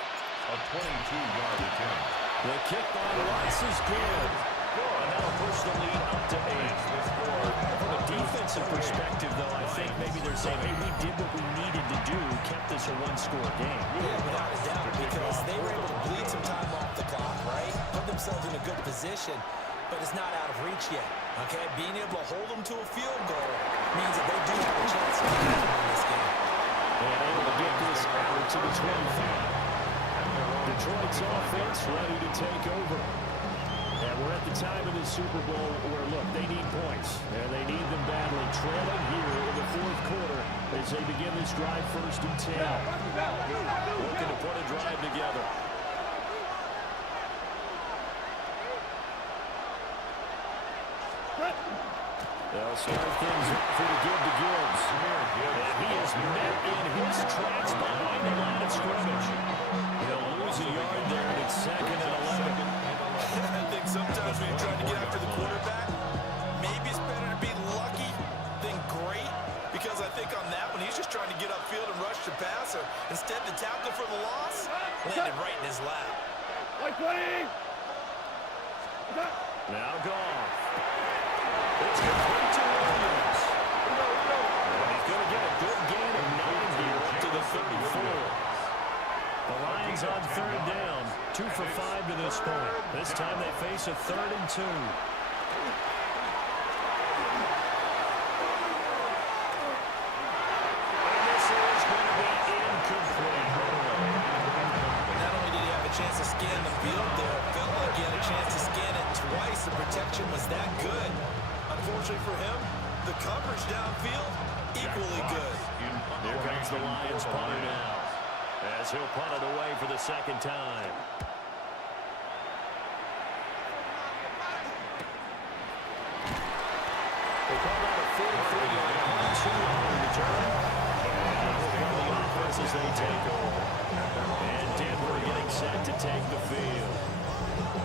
A 22-yard attempt. The kick by Rice is good. And that'll push the lead up to 8. From a defensive perspective, though, I think maybe they're saying, hey, we did what we needed to do, kept this a 1-score game. Yeah, without a doubt, because they were able to bleed some time off the clock, right? Put themselves in a good position, but it's not out of reach yet, okay? Being able to hold them to a field goal means that they do have a chance to win this game. And able to get this out to the 25. Detroit's offense ready to take over. And we're at the time of this Super Bowl where, look, they need points. And they need them badly. Trailing here in the 4th quarter as they begin this drive 1st and 10. Looking to put a drive together. They'll start things for the give to Gibbs. And he is met in his tracks behind the line of scrimmage. He'll lose a yard there, and it's 2nd and 11. I think sometimes when you're trying to get after the quarterback, maybe it's better to be lucky than great, because I think on that one, he's just trying to get upfield and rush the passer. Instead, the tackle for the loss landed right in his lap. Now Goff. It's complete to Williams. And he's going to get a good gain of 9 here up to the 34. The Lions on 3rd down. 2 for 5 to this point. This time they face a 3rd and 2. And this is going to be incomplete. Not only did he have a chance to scan the field there, it felt like he had a chance to scan it twice. The protection was that good. Unfortunately for him, the coverage downfield, equally good. Here comes the Lions punter now, as he'll punt it away for the 2nd time. They call that a 43-yard, 2-yard return. And the offense as they take over. And Denver getting set to take the field.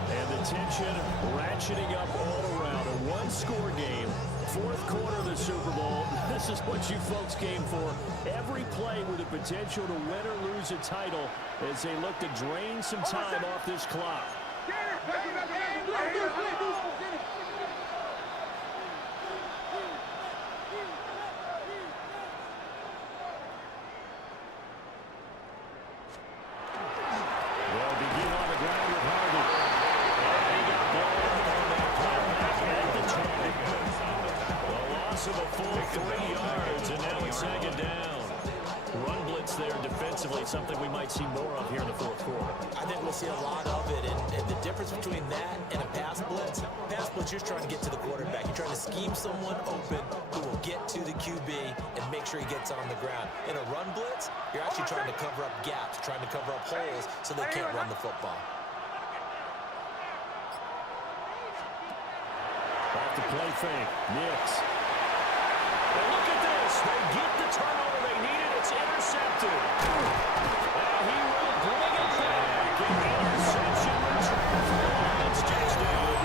And the tension ratcheting up all around. A 1-score game. 4th quarter of the Super Bowl. This is what you folks came for. Every play with the potential to win or lose a title as they look to drain some time off this clock. They'll begin on the ground with Harvey. And he got blown on that play back at the 20. A loss of a full 3 yards, and now it's 2nd down. Run blitz there defensively, something we might see more of here in the 4th quarter. I think we'll see a lot of it, and the difference between that and a pass blitz, you're trying to get to the quarterback. You're trying to scheme someone open who will get to the QB and make sure he gets on the ground. In a run blitz, you're actually trying to cover up gaps, trying to cover up holes so they can't run the football. Off the play fake, Nix. And look at this. They get the turnover they needed. It's intercepted. And he will bring it back. An interception return for the Lions touchdown.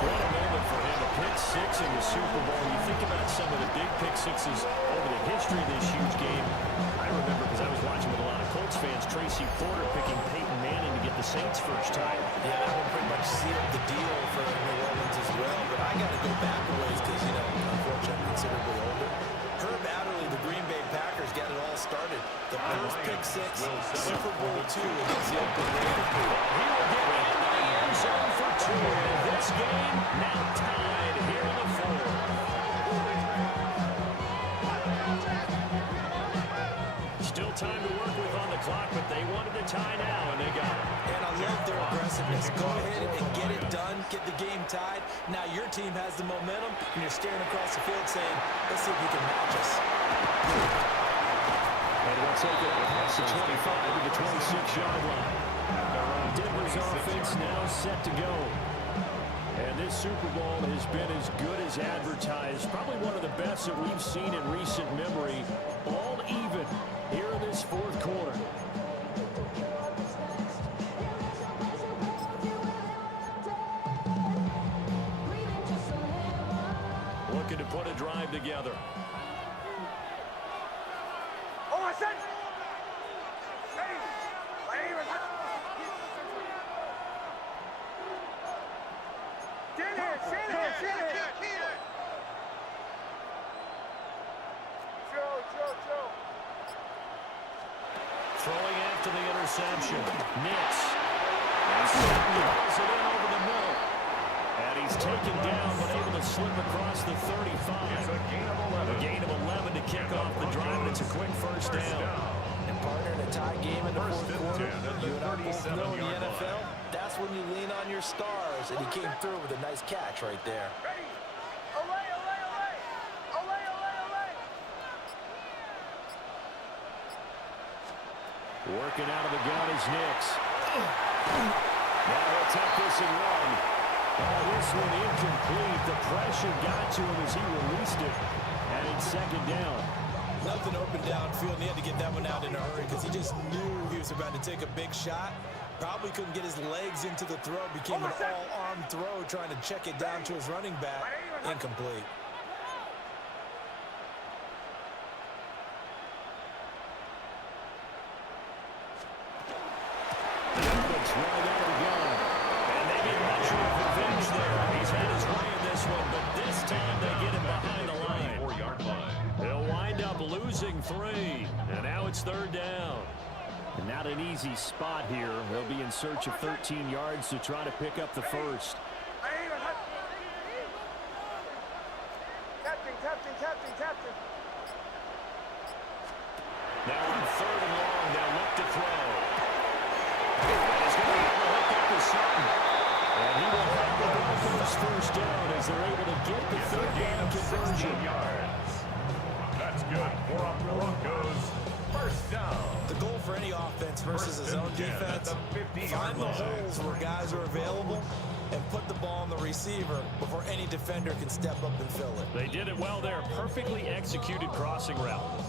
What a moment for him. A pick 6 in the Super Bowl. You think about some of the big pick 6s over the history of this huge game. I remember, because I was watching with a lot of Colts fans, Tracy Porter picking Peyton Manning to get the Saints first time. Yeah, that one pretty much sealed the deal for New Orleans as well. But I got to go back a ways because, you know, unfortunately, I'm considerably older. Herb Adderley, the Green Bay Packers, got it all started. The first pick 6, Super Bowl II against the Oakland Raiders. He will get into the end zone for 2. And this game now tied here in the 4th. Still time to work with on the clock, but they wanted the tie now, and they got it. And I love their aggressiveness. Go ahead and get it done, get the game tied. Now your team has the momentum, and you're staring across the field saying, let's see if you can match us. And we'll take it out past the 25 to the 26-yard line. Denver's offense now set to go. And this Super Bowl has been as good as advertised. Probably one of the best that we've seen in recent memory. All even here in this fourth quarter. Looking to put a drive together. Oh, I said. Hey, Shanahan. Joe. Throwing after the interception. Nix. Pulls it in over the middle. And he's taken down, but able to slip across the 35. A gain of 11 to kick off the drive, and it's a quick first down. And partner, in a tie game in the fourth quarter, you and I both know in the NFL, that's when you lean on your stars, and he came through with a nice catch right there. Ready. Olay. Working out of the gun is Nix. Now he'll take this and run. This one incomplete. The pressure got to him as he released it. And it's second down. Nothing open downfield, and he had to get that one out in a hurry because he just knew he was about to take a big shot. Probably couldn't get his legs into the throw. Became an all-arm throw trying to check it down to his running back. Incomplete. Running out of the gun. And they get much revenge there. He's had his way in this one, but this time they get him behind the line. 4-yard line. They'll wind up losing 3. And now it's third down. And not an easy spot here. They'll be in search of 13 yards to try to pick up the first. Captain. Now on third and long, they'll look to throw. And he's going to have to hook up with Sutton. And he will have the Broncos first down as they're able to get the third down conversion. Yards. That's good for a Broncos first down. The goal for any offense versus his own defense, find the holes where guys are available and put the ball on the receiver before any defender can step up and fill it. They did it well there. Perfectly executed crossing route.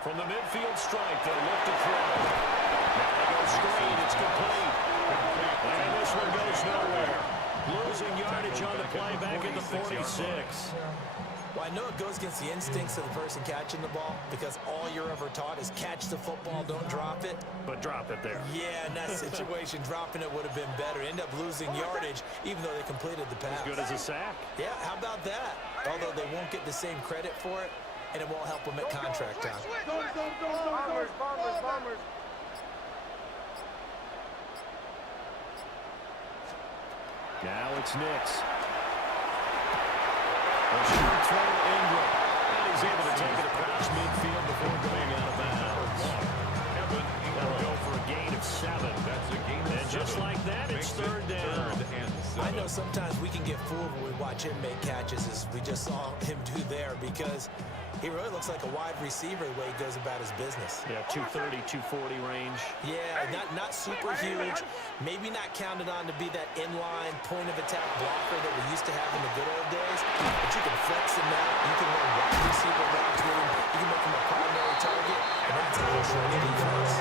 From the midfield strike, they'll look to throw. Now they go screen. It's complete. And this one goes nowhere. Losing yardage on the play back at the 46. Well, I know it goes against the instincts of the person catching the ball because all you're ever taught is catch the football, don't drop it. But drop it there. Yeah, in that situation, dropping it would have been better. End up losing yardage even though they completed the pass. As good as a sack. Yeah, how about that? Although they won't get the same credit for it, and it won't help them at contract time. Bombers. Now it's Nix. A short throw to Ingram. And he's able to take it across midfield before going out of bounds. That'll go for a gain of 7. That's a gain of 7. And just like that, it's third down. I know sometimes we can get fooled when we watch him make catches, as we just saw him do there, because he really looks like a wide receiver the way he goes about his business. Yeah, 230, 240 range. Yeah, not super huge. Maybe not counted on to be that inline point-of-attack blocker that we used to have in the good old days. But you can flex him out. You can run wide receiver routes with him. You can make him a primary target. And that's a whole show of defense.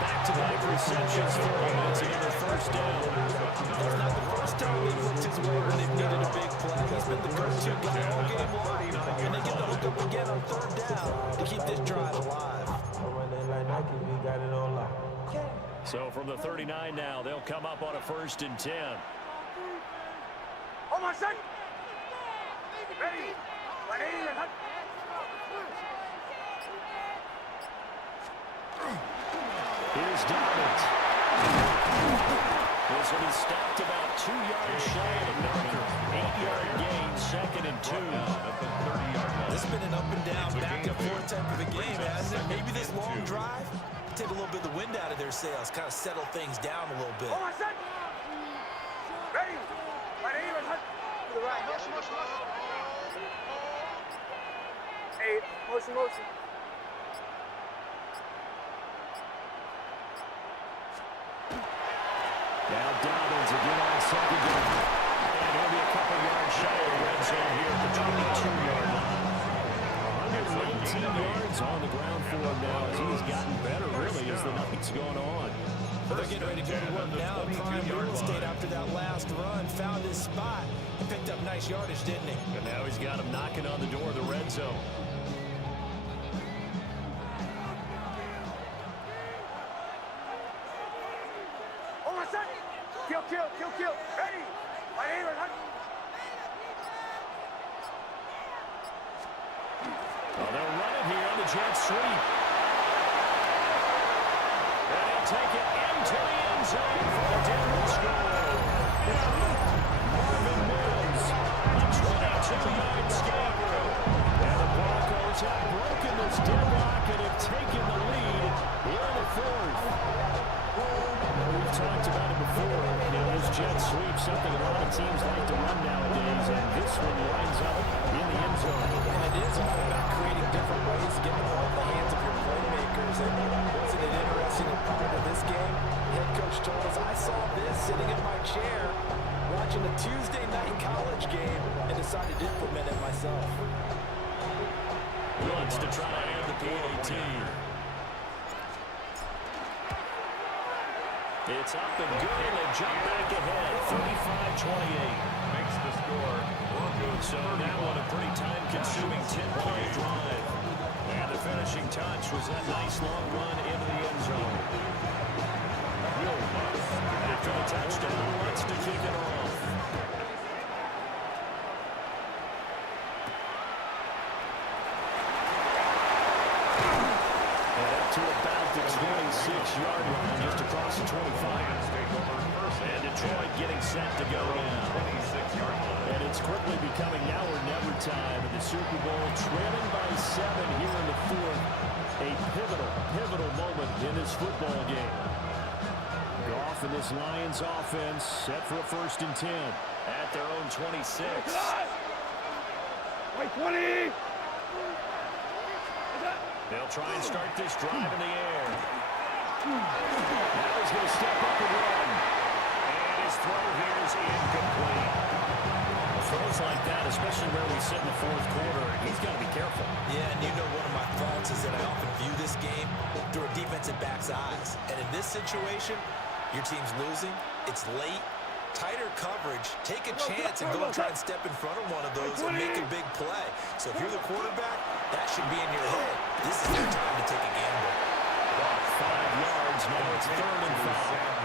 Back-to-back receptions for him. It's another first down. That's not the first time they've looked his way when they've needed a big play. He's been the go-to guy all game long. And they get the hook up again on third down to keep this drive alive. So from the 39 now, they'll come up on a 1st and 10. Oh, my son! Ready! Here's Dobbins. This one is stopped about 2 yards shy of the marker. 8-yard gain, 2nd and 2. This has been an up and down, back and forth type of a game, hasn't it? Maybe this long drive take a little bit of the wind out of their sails, kind of settle things down a little bit. Ready? Right even. To the right. Motion, motion, motion. 8. Motion, motion. Now Dobbins again on 2nd down. And he'll be a couple yards shy of the red zone here at the 22-yard line. 119 yards on the ground for him now as he's gotten better, really, as the night's gone on. Well, they're getting ready to go to work now. Prime real estate after that last run. Found his spot and picked up nice yardage, didn't he? And now he's got him knocking on the door of the red zone. Kill, kill, kill, kill. Ready? Right even. Well, they'll run it here on the jet sweep. And he'll take it into the end zone for the Denver score. Marvin Mims, a 22-yard scamper. And the Broncos have broken this deadlock and have taken the lead here in the 4th. We've talked about it before. This jet sweep, something a lot of teams like to run nowadays, and this one lines up in the end zone. And it is all about creating different ways, getting the ball in the hands of your playmakers. And wasn't it interesting that prior to this game, head coach told us, I saw this sitting in my chair watching a Tuesday night college game and decided to implement it myself. Wants to try and the PAT. It's up and good, and they jump back ahead, 35-28. Makes the score. Broncos So now on a pretty time-consuming 10-play drive. And the finishing touch was that nice long run into the end zone. After the touchdown, wants to kick it off. And up to about the 26-yard line, just across the 25. And Detroit getting set to go now. And it's quickly becoming now or never time in the Super Bowl, trailing by 7 here in the 4th. A pivotal moment in this football game. Goff and this Lions offense set for a 1st and 10 at their own 26. Wait, 20. They'll try and start this drive in the air. Now he's going to step up and run. And his throw here is incomplete. Throws like that, especially where we sit in the 4th quarter, he's got to be careful. Yeah, and you know one of my faults is that I often view this game through a defensive back's eyes. And in this situation, your team's losing, it's late, tighter coverage, take a chance and go and try and step in front of one of those and make a big play. So if you're the quarterback, that should be in your head. This is your time to take a gamble. 5 yards, now it's 3rd and 5.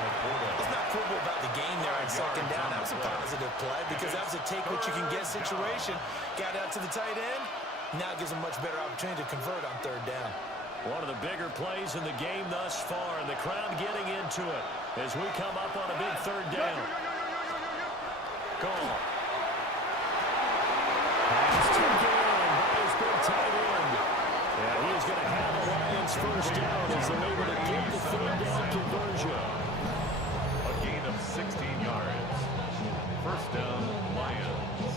Let's not quibble about the game there on 2nd down. That was a positive play because that was a take-what-you-can-get situation. Got out to the tight end. Now it gives them much better opportunity to convert on 3rd down. One of the bigger plays in the game thus far, and the crowd getting into it as we come up on a big 3rd down. Goal. Pass taken in by his big tight end. And he is going to have the Lions 1st down as they're able to get the 3rd down conversion. A gain of 16 yards. 1st down, Lions.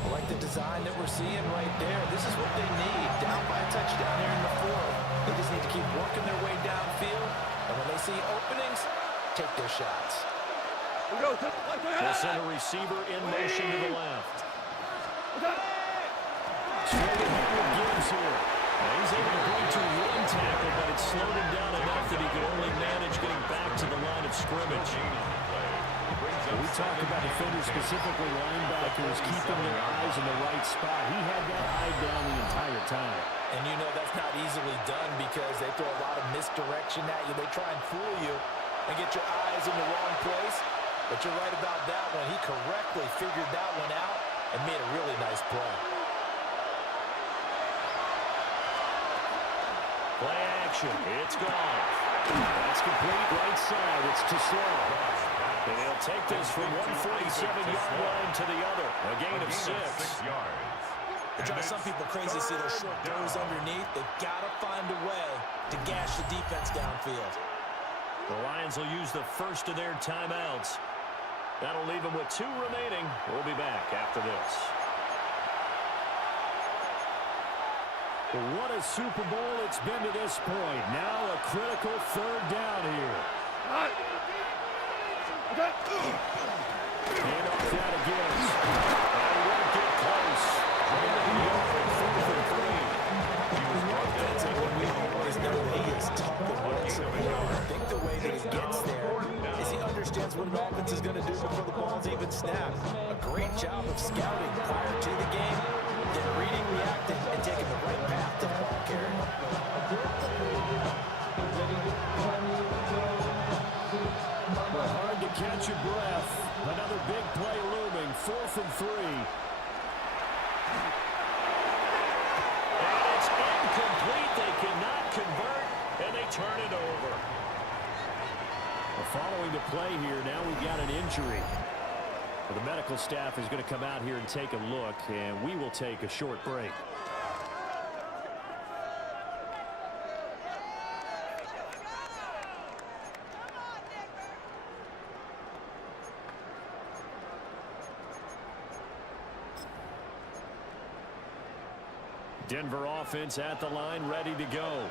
I like the design that we're seeing right there. This is what they need. Down by a touchdown here in the 4th. They just need to keep working their way downfield. And when they see openings, take their shots. They'll send a receiver in motion to the left. Straight ahead with Gibbs here. Now he's able to break to one tackle, but it slowed him down enough that he could only manage getting back to the line of scrimmage. We talk about defenders, specifically linebackers, keeping their eyes in the right spot. He had that eye down the entire time. And you know that's not easily done because they throw a lot of misdirection at you. They try and fool you and get your eyes in the wrong place. But you're right about that one. He correctly figured that one out and made a really nice play. Play action. It's gone. That's complete right side. It's too slow. And he'll take this from 147-yard line to the other. A gain of 6. It drives some people crazy to see those short throws underneath. They've got to find a way to gash the defense downfield. The Lions will use the first of their timeouts. That'll leave them with 2 remaining. We'll be back after this. What a Super Bowl it's been to this point. Now a critical 3rd down here. Hand off that again. And he won't get close. When we always know that he is tough and principled. I think the way that he gets there is he understands what an offense is going to do before the ball's even snapped. A great job of scouting prior to the game, then reading, reacting, and taking the right path to the ball carrier. Well, hard to catch your breath. Another big play looming. 4th and 3. And it's incomplete. They cannot convert, and they turn it over. Well, following the play here, now we've got an injury. Well, the medical staff is going to come out here and take a look, and we will take a short break. Denver offense at the line, ready to go.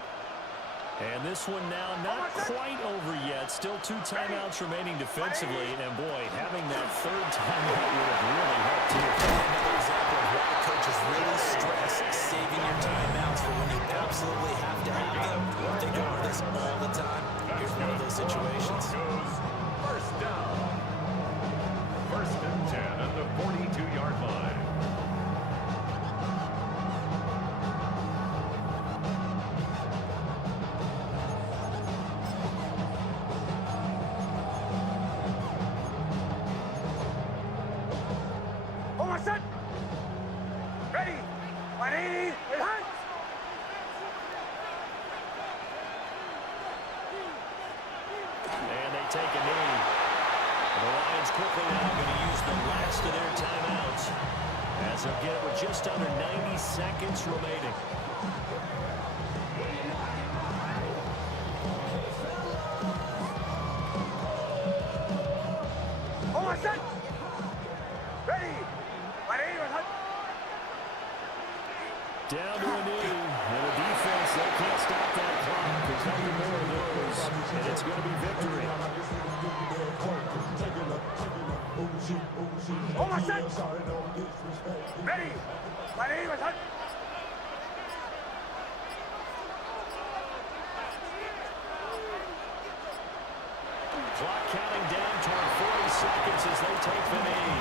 And this one now not quite over yet. Still 2 timeouts remaining defensively. And, boy, having that 3rd timeout would have really helped here. Another example of why coaches really stress saving your timeouts for when you absolutely have to have them. They go over this all the time. Here's one of those situations. First down. 1st and 10 at the 42-yard line. Set. Ready. 180. Hunt. And they take a knee. The Lions quickly now going to use the last of their timeouts as they'll get it with just under 90 seconds remaining. Set. Ready. 180. Hunt. Down to a knee, and the defense, they can't stop that clock. A couple more of those, and it's going to be victory. Set. Ready. 180. Hunt. Clock counting down toward 40 seconds as they take the knee.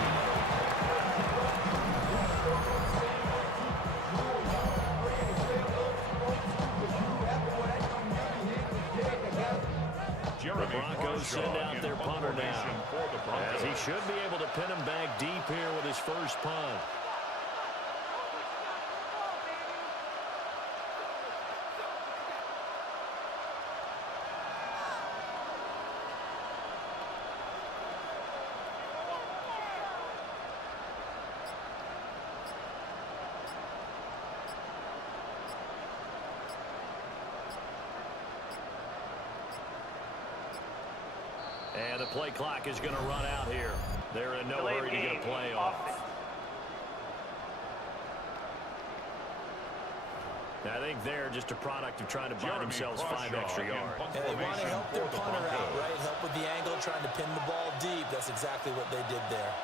The Broncos send out their punter now, as he should be able to pin him back deep here with his first punt. And the play clock is going to run out here. They're in no hurry to get a play off. I think they're just a product of trying to buy themselves 5 extra yards. And they want to help their punter out, right? Help with the angle, trying to pin the ball deep. That's exactly what they did there.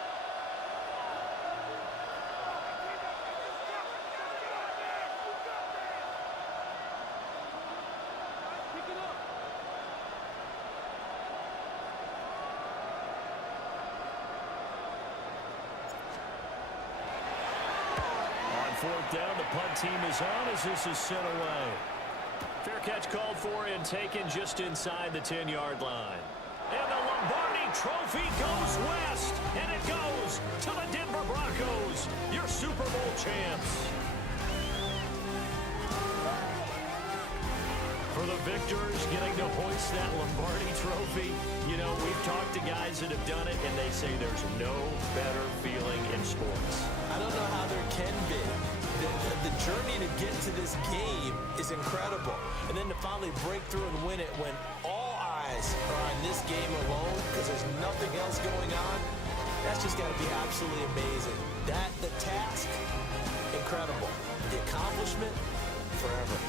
Fourth down, the punt team is on as this is sent away. Fair catch called for and taken just inside the 10-yard line. And the Lombardi Trophy goes west, and it goes to the Denver Broncos, your Super Bowl champs. For the victors, getting to hoist that Lombardi trophy, you know, we've talked to guys that have done it, and they say there's no better feeling in sports. I don't know how there can be. The journey to get to this game is incredible. And then to finally break through and win it when all eyes are on this game alone because there's nothing else going on, that's just got to be absolutely amazing. The task, incredible. The accomplishment, forever.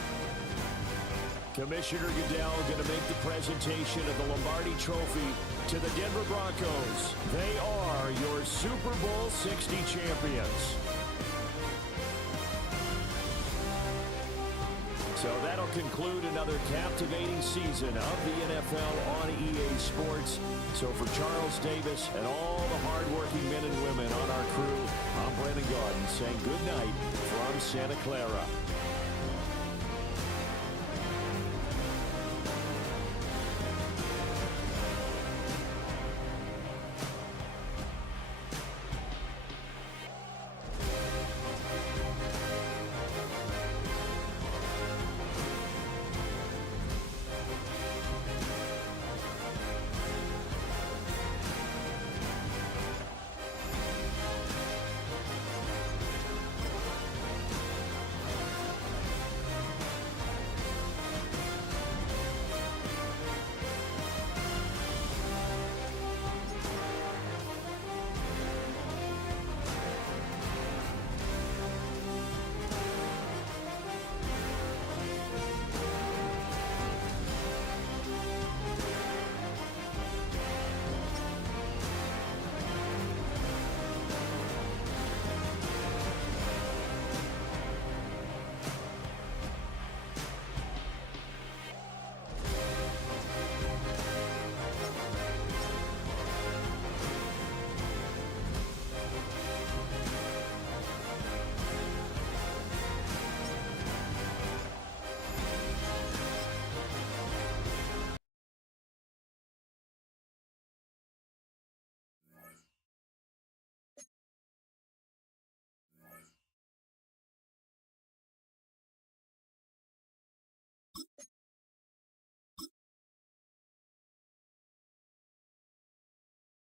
Commissioner Goodell going to make the presentation of the Lombardi Trophy to the Denver Broncos. They are your Super Bowl 60 champions. So that'll conclude another captivating season of the NFL on EA Sports. So for Charles Davis and all the hardworking men and women on our crew, I'm Brandon Gaudin saying good night from Santa Clara.